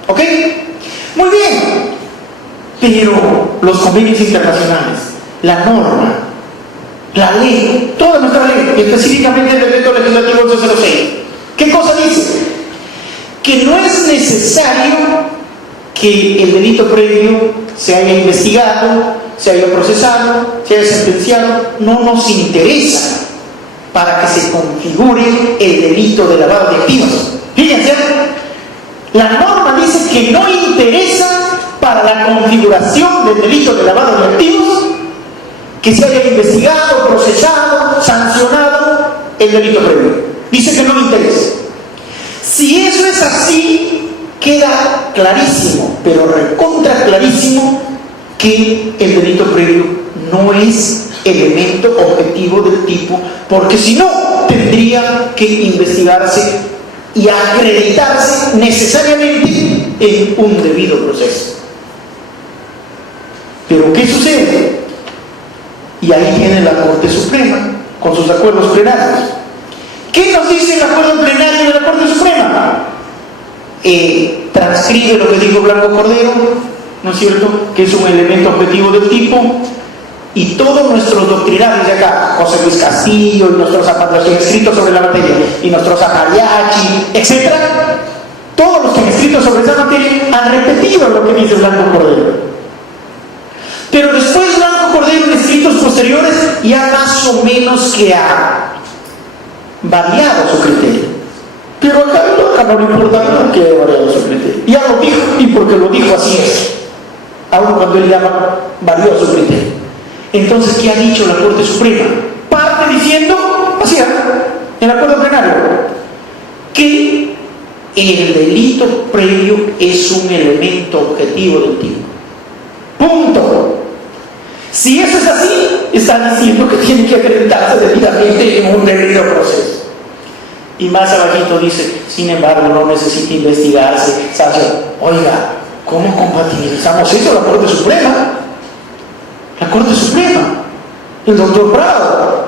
¿Ok? Muy bien. Pero los convenios internacionales, la norma, la ley, toda nuestra ley, y específicamente el decreto legislativo 806, ¿qué cosa dice? Que no es necesario que el delito previo se haya investigado, se haya procesado, se haya sentenciado. No nos interesa para que se configure el delito de lavado de activos. Fíjense, la norma dice que no interesa para la configuración del delito de lavado de activos que se haya investigado, procesado, sancionado el delito previo. Dice que no le interesa. Si eso es así, queda clarísimo, pero recontra clarísimo, que el delito previo no es elemento objetivo del tipo, porque si no, tendría que investigarse y acreditarse necesariamente en un debido proceso. Pero ¿qué sucede? Y ahí viene la Corte Suprema con sus acuerdos plenarios. ¿Qué nos dice el acuerdo plenario de la Corte Suprema? Transcribe lo que dijo Blanco Cordero ¿no es cierto?, que es un elemento objetivo del tipo, y todos nuestros doctrinarios de acá, José Luis Castillo, y nuestros zapatos que han escrito sobre la materia, y nuestros Amariachi, etc., todos los que han escrito sobre esa materia han repetido lo que dice Blanco Cordero. Pero después Blanco Cordero, en escritos posteriores, ya más o menos que ha variado su criterio. Pero acá no le importa nada que haya variado su criterio. Ya lo dijo, y porque lo dijo así es. Aún cuando él llama varió su criterio. Entonces, ¿qué ha dicho la Corte Suprema? Parte diciendo, así en el acuerdo plenario, que el delito previo es un elemento objetivo del tipo. Punto. Si eso es así, está diciendo que tiene que acreditarse debidamente en un debido proceso. Y más abajito dice, sin embargo, no necesita investigarse. Oiga, ¿cómo compatibilizamos eso? La Corte Suprema. La Corte Suprema. El doctor Prado.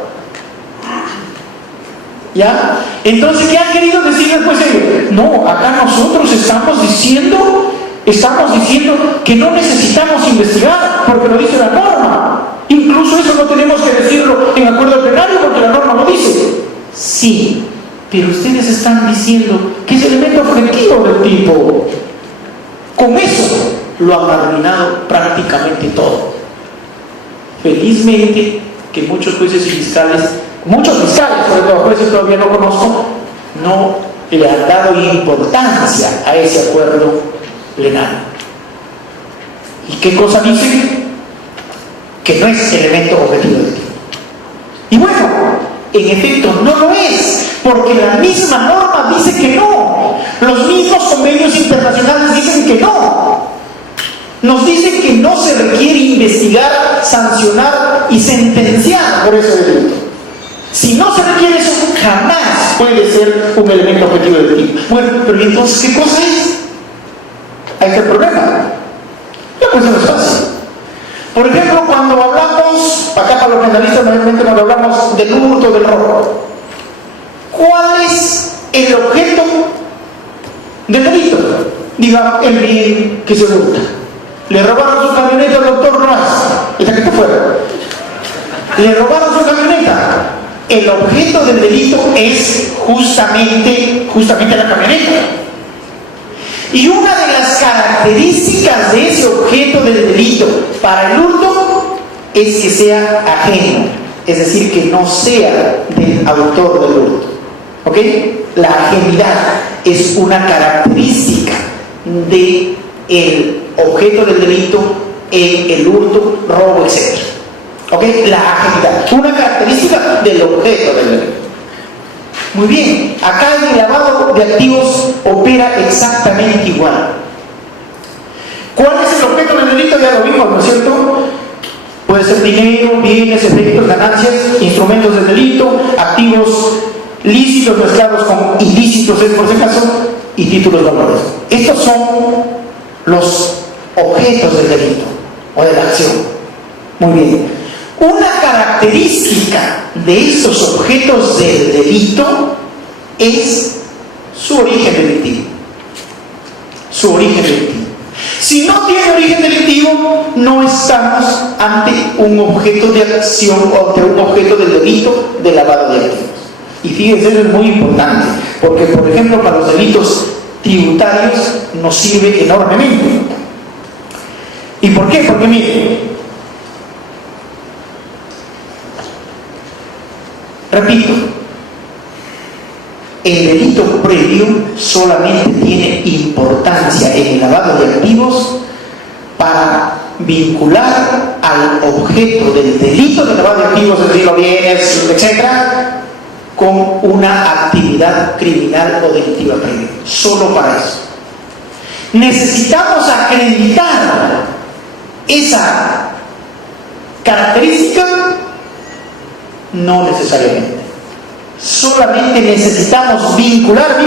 ¿Ya? Entonces, ¿qué han querido decir después ellos? No, acá nosotros estamos diciendo que no necesitamos investigar, porque lo dice la norma. Incluso eso no tenemos que decirlo en acuerdo plenario, porque la norma lo dice. Sí, pero ustedes están diciendo que es elemento objetivo del tipo. Con eso lo han arruinado prácticamente todo. Felizmente que muchos jueces y fiscales, sobre todo jueces todavía no conozco, no le han dado importancia a ese acuerdo plenario. ¿Y qué cosa dicen? Que no es elemento objetivo del tipo. Y bueno, en efecto no lo es, porque la misma norma dice que no. Los mismos convenios internacionales dicen que no. Nos dicen que no se requiere investigar, sancionar y sentenciar por ese delito. Si no se requiere eso, jamás puede ser un elemento objetivo del tipo. Bueno, pero entonces, ¿qué cosa es? Ahí está el problema. La cuestión es fácil. Por ejemplo, cuando hablamos, acá para los penalistas normalmente cuando hablamos del hurto, del robo, ¿cuál es el objeto del delito? Digamos, el bien que se hurta. Le robaron su camioneta al doctor Rojas, esa que está fuera. Le robaron su camioneta. El objeto del delito es justamente la camioneta. Y una de las características de ese objeto del delito para el hurto es que sea ajeno, es decir, que no sea del autor del hurto. ¿Ok? La ajenidad es una característica del objeto del delito en el hurto, robo, etc. ¿Ok? La ajenidad, una característica del objeto del delito. Muy bien, acá el lavado de activos opera exactamente igual. ¿Cuál es el objeto del delito? Ya lo vimos, ¿no es cierto? Puede ser dinero, bienes, efectos, ganancias, instrumentos del delito, activos lícitos mezclados con ilícitos, por ese caso, y títulos de valores. Estos son los objetos del delito o de la acción. Muy bien. Una característica de estos objetos del delito es su origen delictivo. Su origen delictivo. Si no tiene origen delictivo, no estamos ante un objeto de acción o ante un objeto del delito de lavado de activos. Y fíjense, eso es muy importante, porque por ejemplo para los delitos tributarios nos sirve enormemente. ¿Y por qué? Porque miren, repito, el delito previo solamente tiene importancia en el lavado de activos para vincular al objeto del delito de lavado de activos, es decir, los bienes, etc., con una actividad criminal o delictiva previa. Solo para eso. Necesitamos acreditar esa característica. No necesariamente. Solamente necesitamos vincular,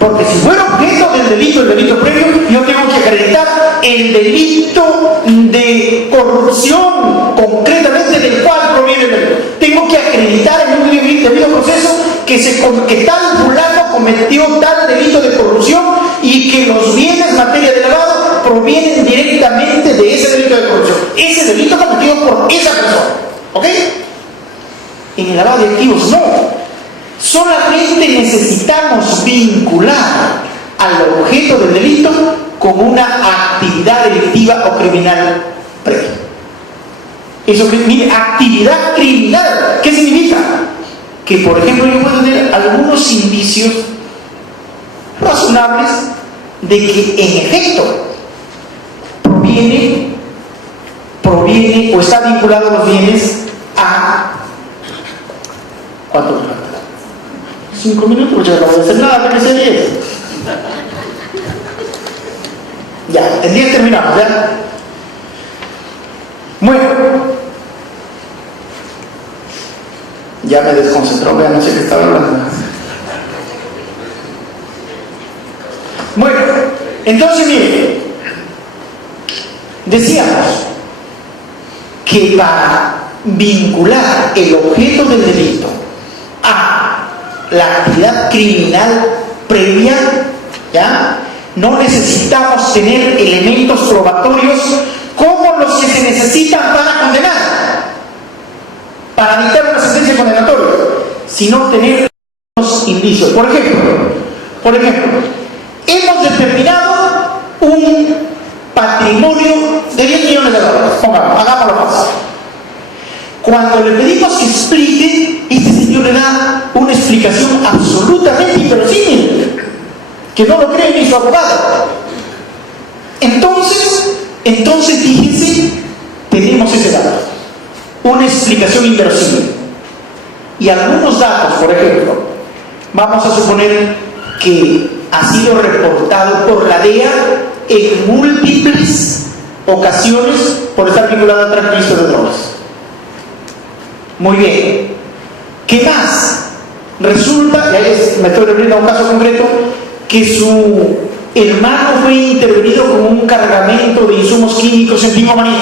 porque si fuera objeto del delito, el delito previo, yo tengo que acreditar el delito de corrupción, concretamente del cual proviene el delito. Tengo que acreditar en un debido proceso que tal fulano cometió tal delito de corrupción y que los bienes materia de lavado provienen directamente esa persona, ¿ok? En el lavado de activos no. Solamente necesitamos vincular al objeto del delito con una actividad delictiva o criminal previa. Eso que, mire, actividad criminal, ¿qué significa? Que, por ejemplo, yo puedo tener algunos indicios razonables de que en efecto proviene o está vinculado a los bienes a... ¿Cuánto me falta? 5 minutos, pues ya no voy a hacer nada, que sea 10. Ya, en 10 terminamos, ¿ya? Bueno, ya me desconcentró, vean, no sé qué estaba hablando. Bueno, entonces miren, decíamos que para vincular el objeto del delito a la actividad criminal previa, ¿ya?, no necesitamos tener elementos probatorios como los que se necesitan para condenar, para dictar una sentencia condenatoria, sino tener unos indicios. Por ejemplo, hemos determinado un patrimonio de 10 millones de dólares, pongamos, hagámoslo fácil. Cuando le pedimos que explique, este señor le da una explicación absolutamente inverosímil, que no lo cree ni su abogado. Entonces fíjense, tenemos ese dato, una explicación inverosímil. Y algunos datos, por ejemplo, vamos a suponer que ha sido reportado por la DEA en múltiples ocasiones por estar vinculado al tráfico ilícito de drogas. Muy bien. ¿Qué más? Resulta, me estoy refiriendo a un caso concreto, que su hermano fue intervenido con un cargamento de insumos químicos en Pingo Maní.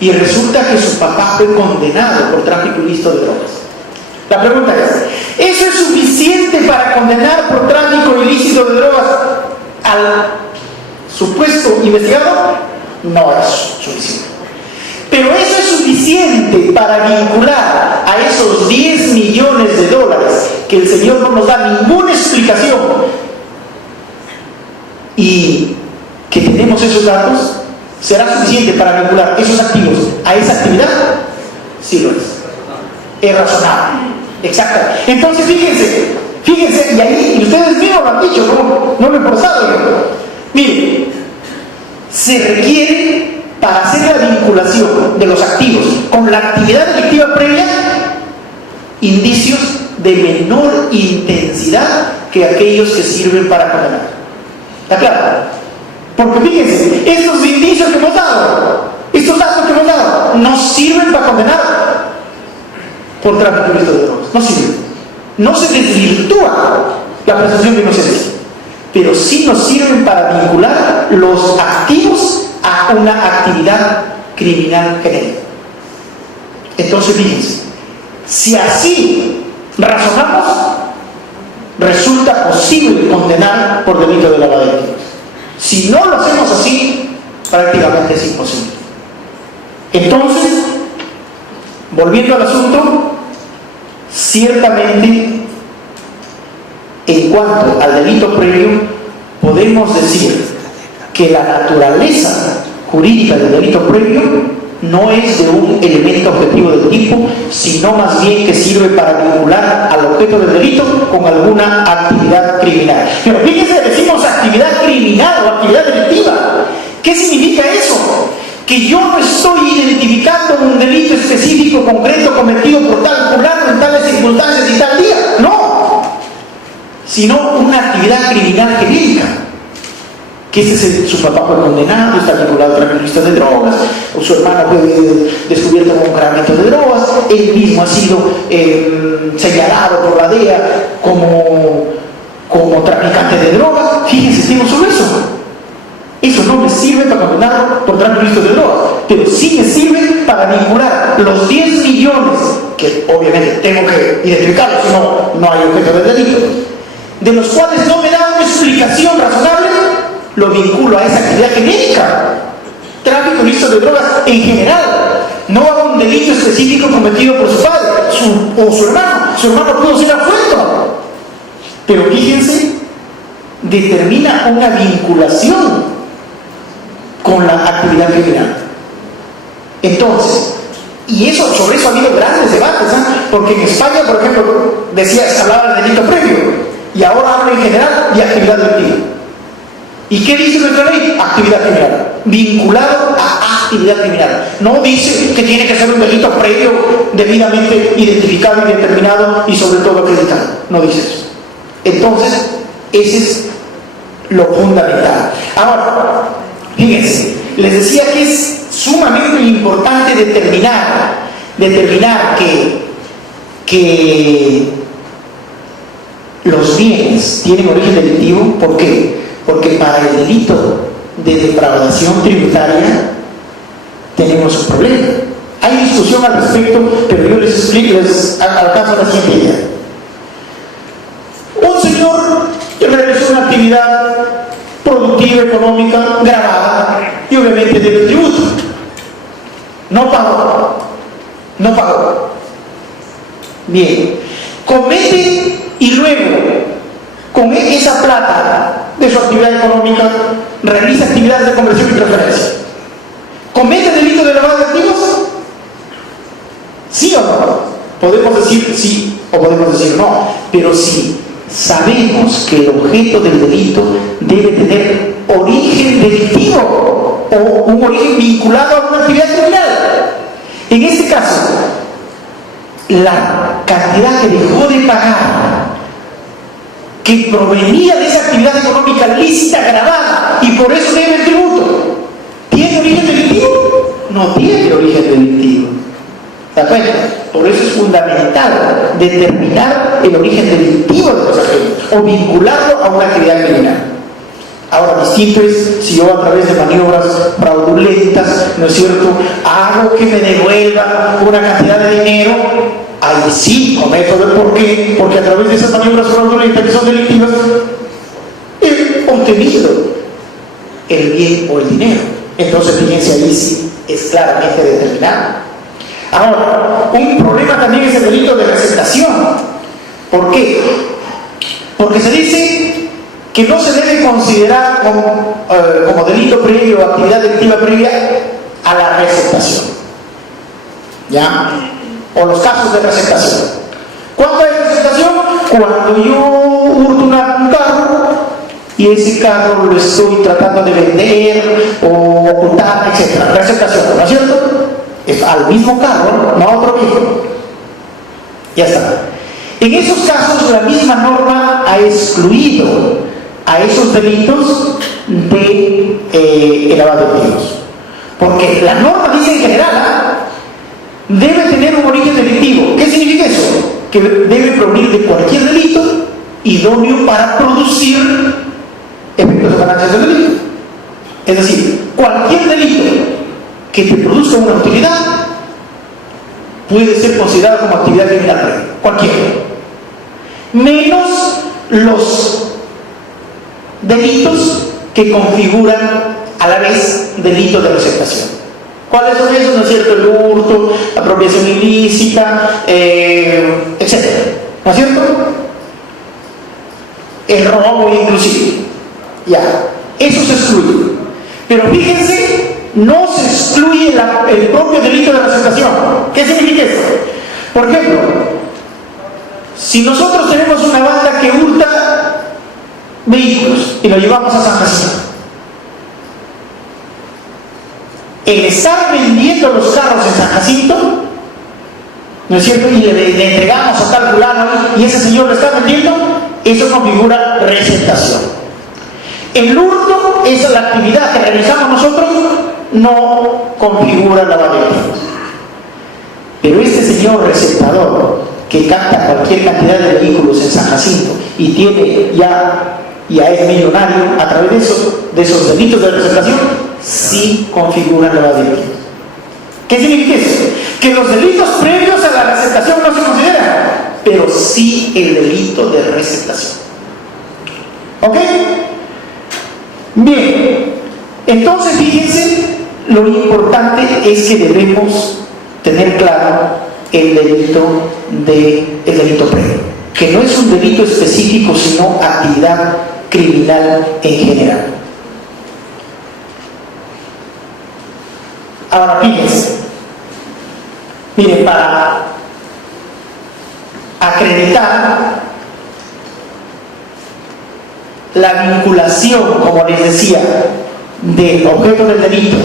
Y resulta que su papá fue condenado por tráfico ilícito de drogas. La pregunta es, ¿eso es suficiente para condenar por tráfico ilícito de drogas al supuesto investigado? No es suficiente. Pero eso es suficiente para vincular a esos 10 millones de dólares que el señor no nos da ninguna explicación y que tenemos esos datos. ¿Será suficiente para vincular esos activos a esa actividad? Sí lo es. Es razonable. Exacto. Entonces fíjense, y ahí, y ustedes mismos lo han dicho, no lo he forzado yo. Miren, se requiere, para hacer la vinculación de los activos con la actividad delictiva previa, indicios de menor intensidad que aquellos que sirven para condenar. ¿Está claro? Porque fíjense, estos indicios que hemos dado, estos datos que hemos dado, no sirven para condenar por tráfico ilícito de drogas. No sirven. No se desvirtúa la presunción de inocencia, pero sí nos sirven para vincular los activos a una actividad criminal genérica. Entonces fíjense, si así razonamos, resulta posible condenar por delito de lavado de activos. Si no lo hacemos así, prácticamente es imposible. Entonces, volviendo al asunto, ciertamente, en cuanto al delito previo, podemos decir que la naturaleza jurídica del delito previo no es de un elemento objetivo del tipo, sino más bien que sirve para vincular al objeto del delito con alguna actividad criminal. Pero fíjense, decimos actividad criminal o actividad delictiva. ¿Qué significa eso? Que yo no estoy identificando un delito específico, concreto, cometido por tal fulano en tales circunstancias y tal día. No. Sino una actividad criminal genérica. Que su papá fue condenado, está vinculado a tráfico ilícito de drogas, o su hermano fue descubierto con un cargamento de drogas, él mismo ha sido señalado por la DEA como traficante de drogas. Fíjense, tengo sobre eso. Eso no me sirve para condenar por tráfico ilícito de drogas, pero sí me sirve para vincular los 10 millones, que obviamente tengo que identificarlos, si no hay objeto de delito, de los cuales no me da una explicación razonable. Lo vinculo a esa actividad genérica tráfico ilícito de drogas en general, no a un delito específico cometido por su padre o su hermano. Su hermano pudo ser absuelto, pero fíjense, determina una vinculación con la actividad criminal. Entonces, y eso, sobre eso ha habido grandes debates, ¿eh? Porque en España, por ejemplo, hablaba del delito previo, y ahora habla en general de actividad delictiva. ¿Y qué dice nuestra ley? Actividad criminal, vinculado a actividad criminal. No dice que tiene que ser un delito previo, debidamente identificado y determinado y sobre todo acreditado. No dice eso. Entonces, ese es lo fundamental. Ahora, fíjense, les decía que es sumamente importante determinar que los bienes tienen origen delictivo. ¿Por qué? Porque para el delito de defraudación tributaria tenemos un problema. Hay discusión al respecto, pero yo les explico, les alcanzo la siguiente idea. Un señor realizó una actividad productiva, económica, grabada, y obviamente debe tributo. No pagó. Bien. Comete y luego, con esa plata de su actividad económica, realiza actividades de conversión y transferencia. ¿Comete delito de lavado de activos? ¿Sí o no? Podemos decir sí o podemos decir no, pero sí sabemos que el objeto del delito debe tener origen delictivo o un origen vinculado a una actividad criminal. En este caso, la cantidad que dejó de pagar, que provenía de esa actividad económica lícita grabada y por eso debe el tributo, ¿tiene origen delictivo? No tiene origen delictivo. ¿Se da cuenta? Por eso es fundamental determinar el origen delictivo de los agentes o vincularlo a una actividad criminal. Ahora, distinto es si yo a través de maniobras fraudulentas, ¿no es cierto?, hago que me devuelva una cantidad de dinero. Ahí sí cometo. ¿Por qué? Porque a través de esas maniobras fraudulentas que son delictivas he obtenido el bien o el dinero. Entonces, fíjense, ahí sí es claramente determinado. Ahora, un problema también es el delito de receptación. ¿Por qué? Porque se dice que no se debe considerar como delito previo o actividad delictiva previa a la receptación. ¿Ya? O los casos de receptación. ¿Cuándo hay receptación? Cuando yo hurto un carro y ese carro lo estoy tratando de vender o ocultar, etc. Receptación, ¿no es cierto? Es al mismo carro, no a otro viejo. Ya está. En esos casos la misma norma ha excluido a esos delitos de lavado de activos. Porque la norma dice en general, debe tener un origen delictivo. ¿Qué significa eso? Que debe provenir de cualquier delito idóneo para producir efectos de ganancias del delito. Es decir, cualquier delito que te produzca una utilidad puede ser considerado como actividad criminal, cualquiera, menos los delitos que configuran a la vez delito de receptación. ¿Cuáles son esos? ¿No es cierto? El hurto, la apropiación ilícita, etc. ¿No es cierto? El robo inclusive. Ya, eso se excluye. Pero fíjense, no se excluye el propio delito de receptación. ¿Qué significa esto? Por ejemplo, si nosotros tenemos una banda que hurta vehículos y lo llevamos a San Jacinto, el estar vendiendo los carros en San Jacinto, ¿no es cierto?, y le entregamos a tal fulano y ese señor lo está vendiendo, eso configura receptación. El hurto, esa es la actividad que realizamos nosotros, no configura lavado de activos. Pero este señor receptador que capta cualquier cantidad de vehículos en San Jacinto y tiene ya es millonario a través de esos delitos de receptación, sí configuran lavado de activos. ¿Qué significa eso? Que los delitos previos a la receptación no se consideran, pero sí el delito de receptación. ¿Ok? Bien, entonces fíjense lo importante es que debemos tener claro el delito previo, que no es un delito específico, sino actividad criminal en general. Ahora fíjense, miren, para acreditar la vinculación, como les decía, del objeto del delito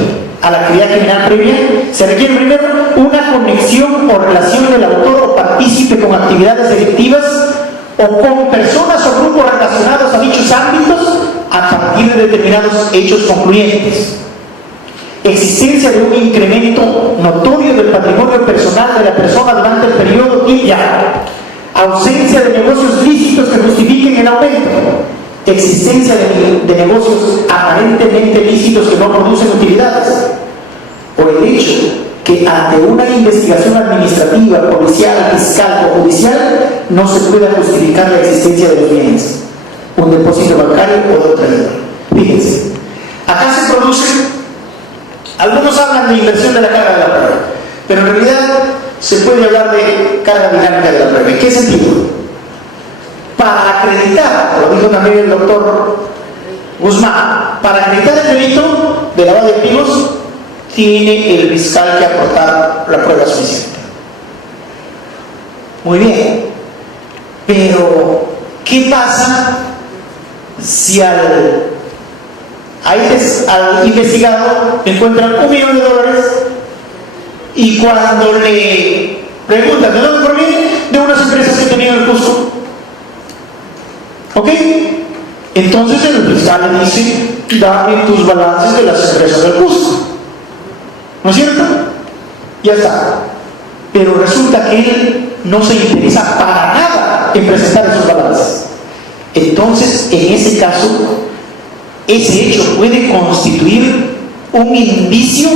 a la actividad criminal previa, se requiere primero una conexión o relación del autor o partícipe con actividades delictivas o con personas o grupos relacionados a dichos ámbitos a partir de determinados hechos concluyentes. Existencia de un incremento notorio del patrimonio personal de la persona durante el periodo y ya. Ausencia de negocios lícitos que justifiquen el aumento. Existencia de negocios aparentemente lícitos que no producen utilidades. O el hecho que ante una investigación administrativa, policial, fiscal o judicial no se pueda justificar la existencia de los bienes, un depósito bancario o de otra índole. Fíjense, acá se producen, algunos hablan de inversión de la carga de la prueba, pero en realidad se puede hablar de carga dinámica de la prueba. ¿En qué sentido? Para acreditar, lo dijo también el doctor Guzmán, para acreditar el delito de lavado de activos, tiene el fiscal que aportar la prueba suficiente. Muy bien, pero ¿qué pasa si al investigado encuentran $1 millón y cuando le preguntan de dónde proviene? De unas empresas que tenían el Cusco? ¿Ok? Entonces el fiscal le dice: dame tus balances de las empresas del Cusco, ¿no es cierto? Ya está. Pero resulta que él no se interesa para nada en presentar esos balances. Entonces, en ese caso, ese hecho puede constituir un indicio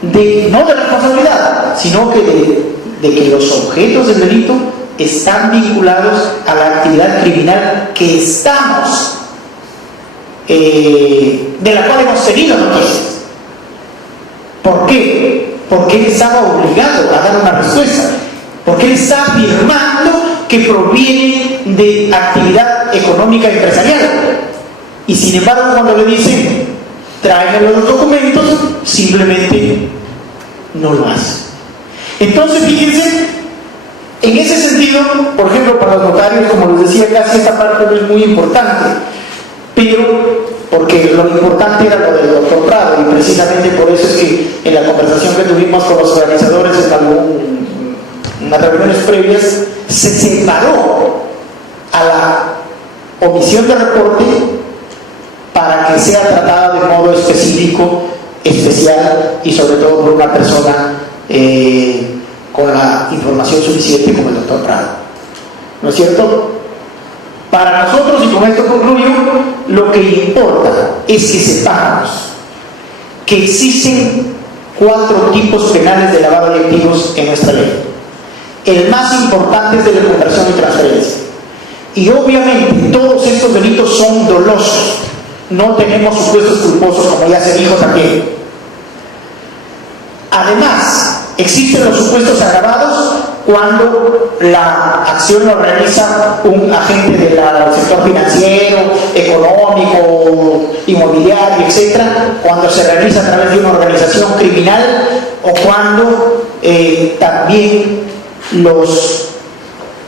de, no de responsabilidad, sino que de que los objetos del delito están vinculados a la actividad criminal que estamos, de la cual hemos tenido noticias. ¿Por qué? Porque él estaba obligado a dar una respuesta, porque él está afirmando que proviene de actividad económica empresarial, y sin embargo cuando le dicen tráeme los documentos, simplemente no lo hace. Entonces fíjense, en ese sentido, por ejemplo, para los notarios, como les decía, casi esta parte no es muy importante, pero porque lo importante era lo del doctor Prado, y precisamente por eso es que en la conversación que tuvimos con los organizadores en unas reuniones previas, se separó a la omisión de reporte para que sea tratada de modo específico, especial y sobre todo por una persona con la información suficiente como el doctor Prado, ¿no es cierto? Para nosotros, y con esto concluyo, lo que importa es que sepamos que existen 4 tipos penales de lavado de activos en nuestra ley. El más importante es de recuperación y transferencia. Y obviamente todos estos delitos son dolosos. No tenemos supuestos culposos, como ya se dijo también. Además, existen los supuestos agravados cuando la acción lo realiza un agente del sector financiero, económico, inmobiliario, etc., cuando se realiza a través de una organización criminal, o cuando también los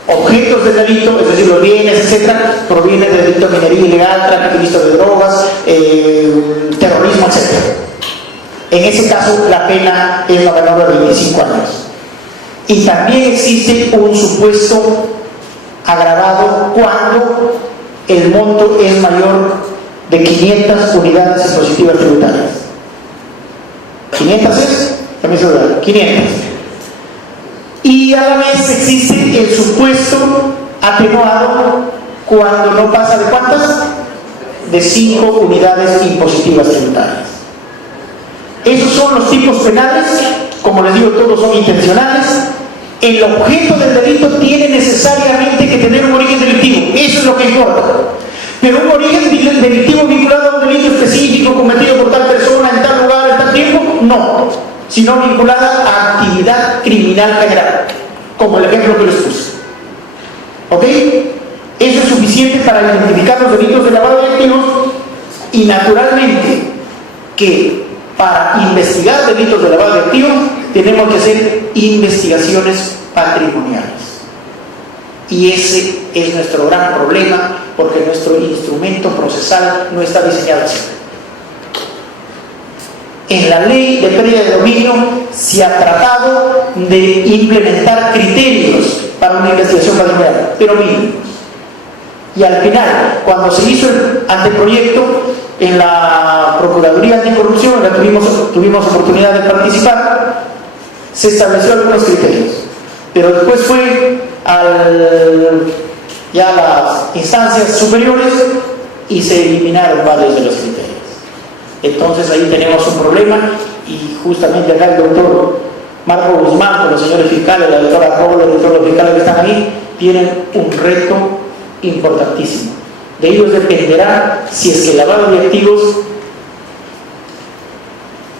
objetos del delito, es decir, los bienes, etc., provienen del delito de minería ilegal, tráfico ilícito de drogas, terrorismo, etc. En ese caso, la pena es la menor de 25 años. Y también existe un supuesto agravado cuando el monto es mayor de 500 unidades impositivas tributarias. ¿500 es? También se da, 500. Y a la vez existe el supuesto atenuado cuando no pasa de ¿cuántas? De 5 unidades impositivas tributarias. Esos son los tipos penales. Como les digo, todos son intencionales. El objeto del delito tiene necesariamente que tener un origen delictivo. Eso es lo que importa. Pero un origen delictivo vinculado a un delito específico cometido por tal persona en tal lugar, en tal tiempo, no. sino vinculada a actividad criminal general, como el ejemplo que les puse. ¿Ok? Eso es suficiente para identificar los delitos de lavado de activos y naturalmente que para investigar delitos de lavado de activos tenemos que hacer investigaciones patrimoniales. Y ese es nuestro gran problema porque nuestro instrumento procesal no está diseñado así. En la ley de pérdida de dominio se ha tratado de implementar criterios para una investigación patrimonial, pero mínimos. Y al final, cuando se hizo el anteproyecto, en la Procuraduría Anticorrupción, en la que tuvimos oportunidad de participar, se estableció algunos criterios. Pero después fue ya a las instancias superiores y se eliminaron varios de los criterios. Entonces ahí tenemos un problema y justamente acá el doctor Marco Guzmán, con los señores fiscales, la doctora Robles y todos los fiscales que están ahí, tienen un reto importantísimo. De ellos dependerá si es que el lavado de activos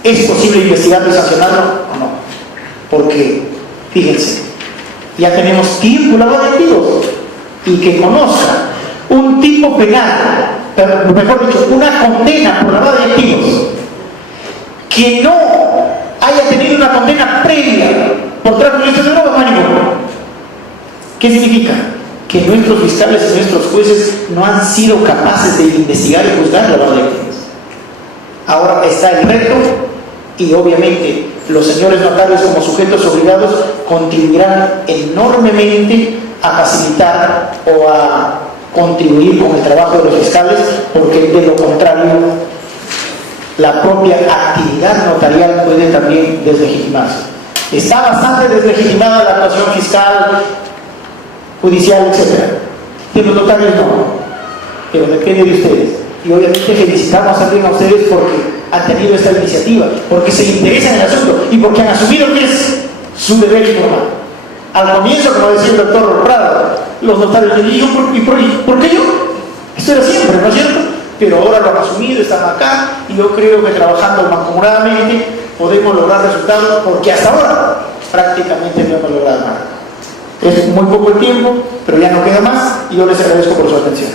es posible investigarlo y sancionarlo o no. Porque, fíjense, ya tenemos tiempo lavado de activos y que conozca un tipo penal, pero mejor dicho, una condena por lavado de activos que no haya tenido una condena previa por tráfico de drogas, ¿qué significa? Que nuestros fiscales y nuestros jueces no han sido capaces de investigar y juzgar lavado de activos. Ahora está el reto y obviamente los señores notarios como sujetos obligados contribuirán enormemente a facilitar o a contribuir con el trabajo de los fiscales, porque de lo contrario la propia actividad notarial puede también deslegitimarse. Está bastante deslegitimada la actuación fiscal, judicial, etc. De los notarios no, pero depende de ustedes. Y obviamente felicitamos también a ustedes porque han tenido esta iniciativa, porque se interesan en el asunto y porque han asumido que es su deber informar. Al comienzo, como decía el doctor Prado, los notarios le dijeron, ¿por qué yo? Esto era siempre, ¿no es cierto? Pero ahora lo han asumido, están acá, y yo creo que trabajando mancomunadamente podemos lograr resultados, porque hasta ahora prácticamente no hemos logrado nada. Es muy poco el tiempo, pero ya no queda más, y yo les agradezco por su atención.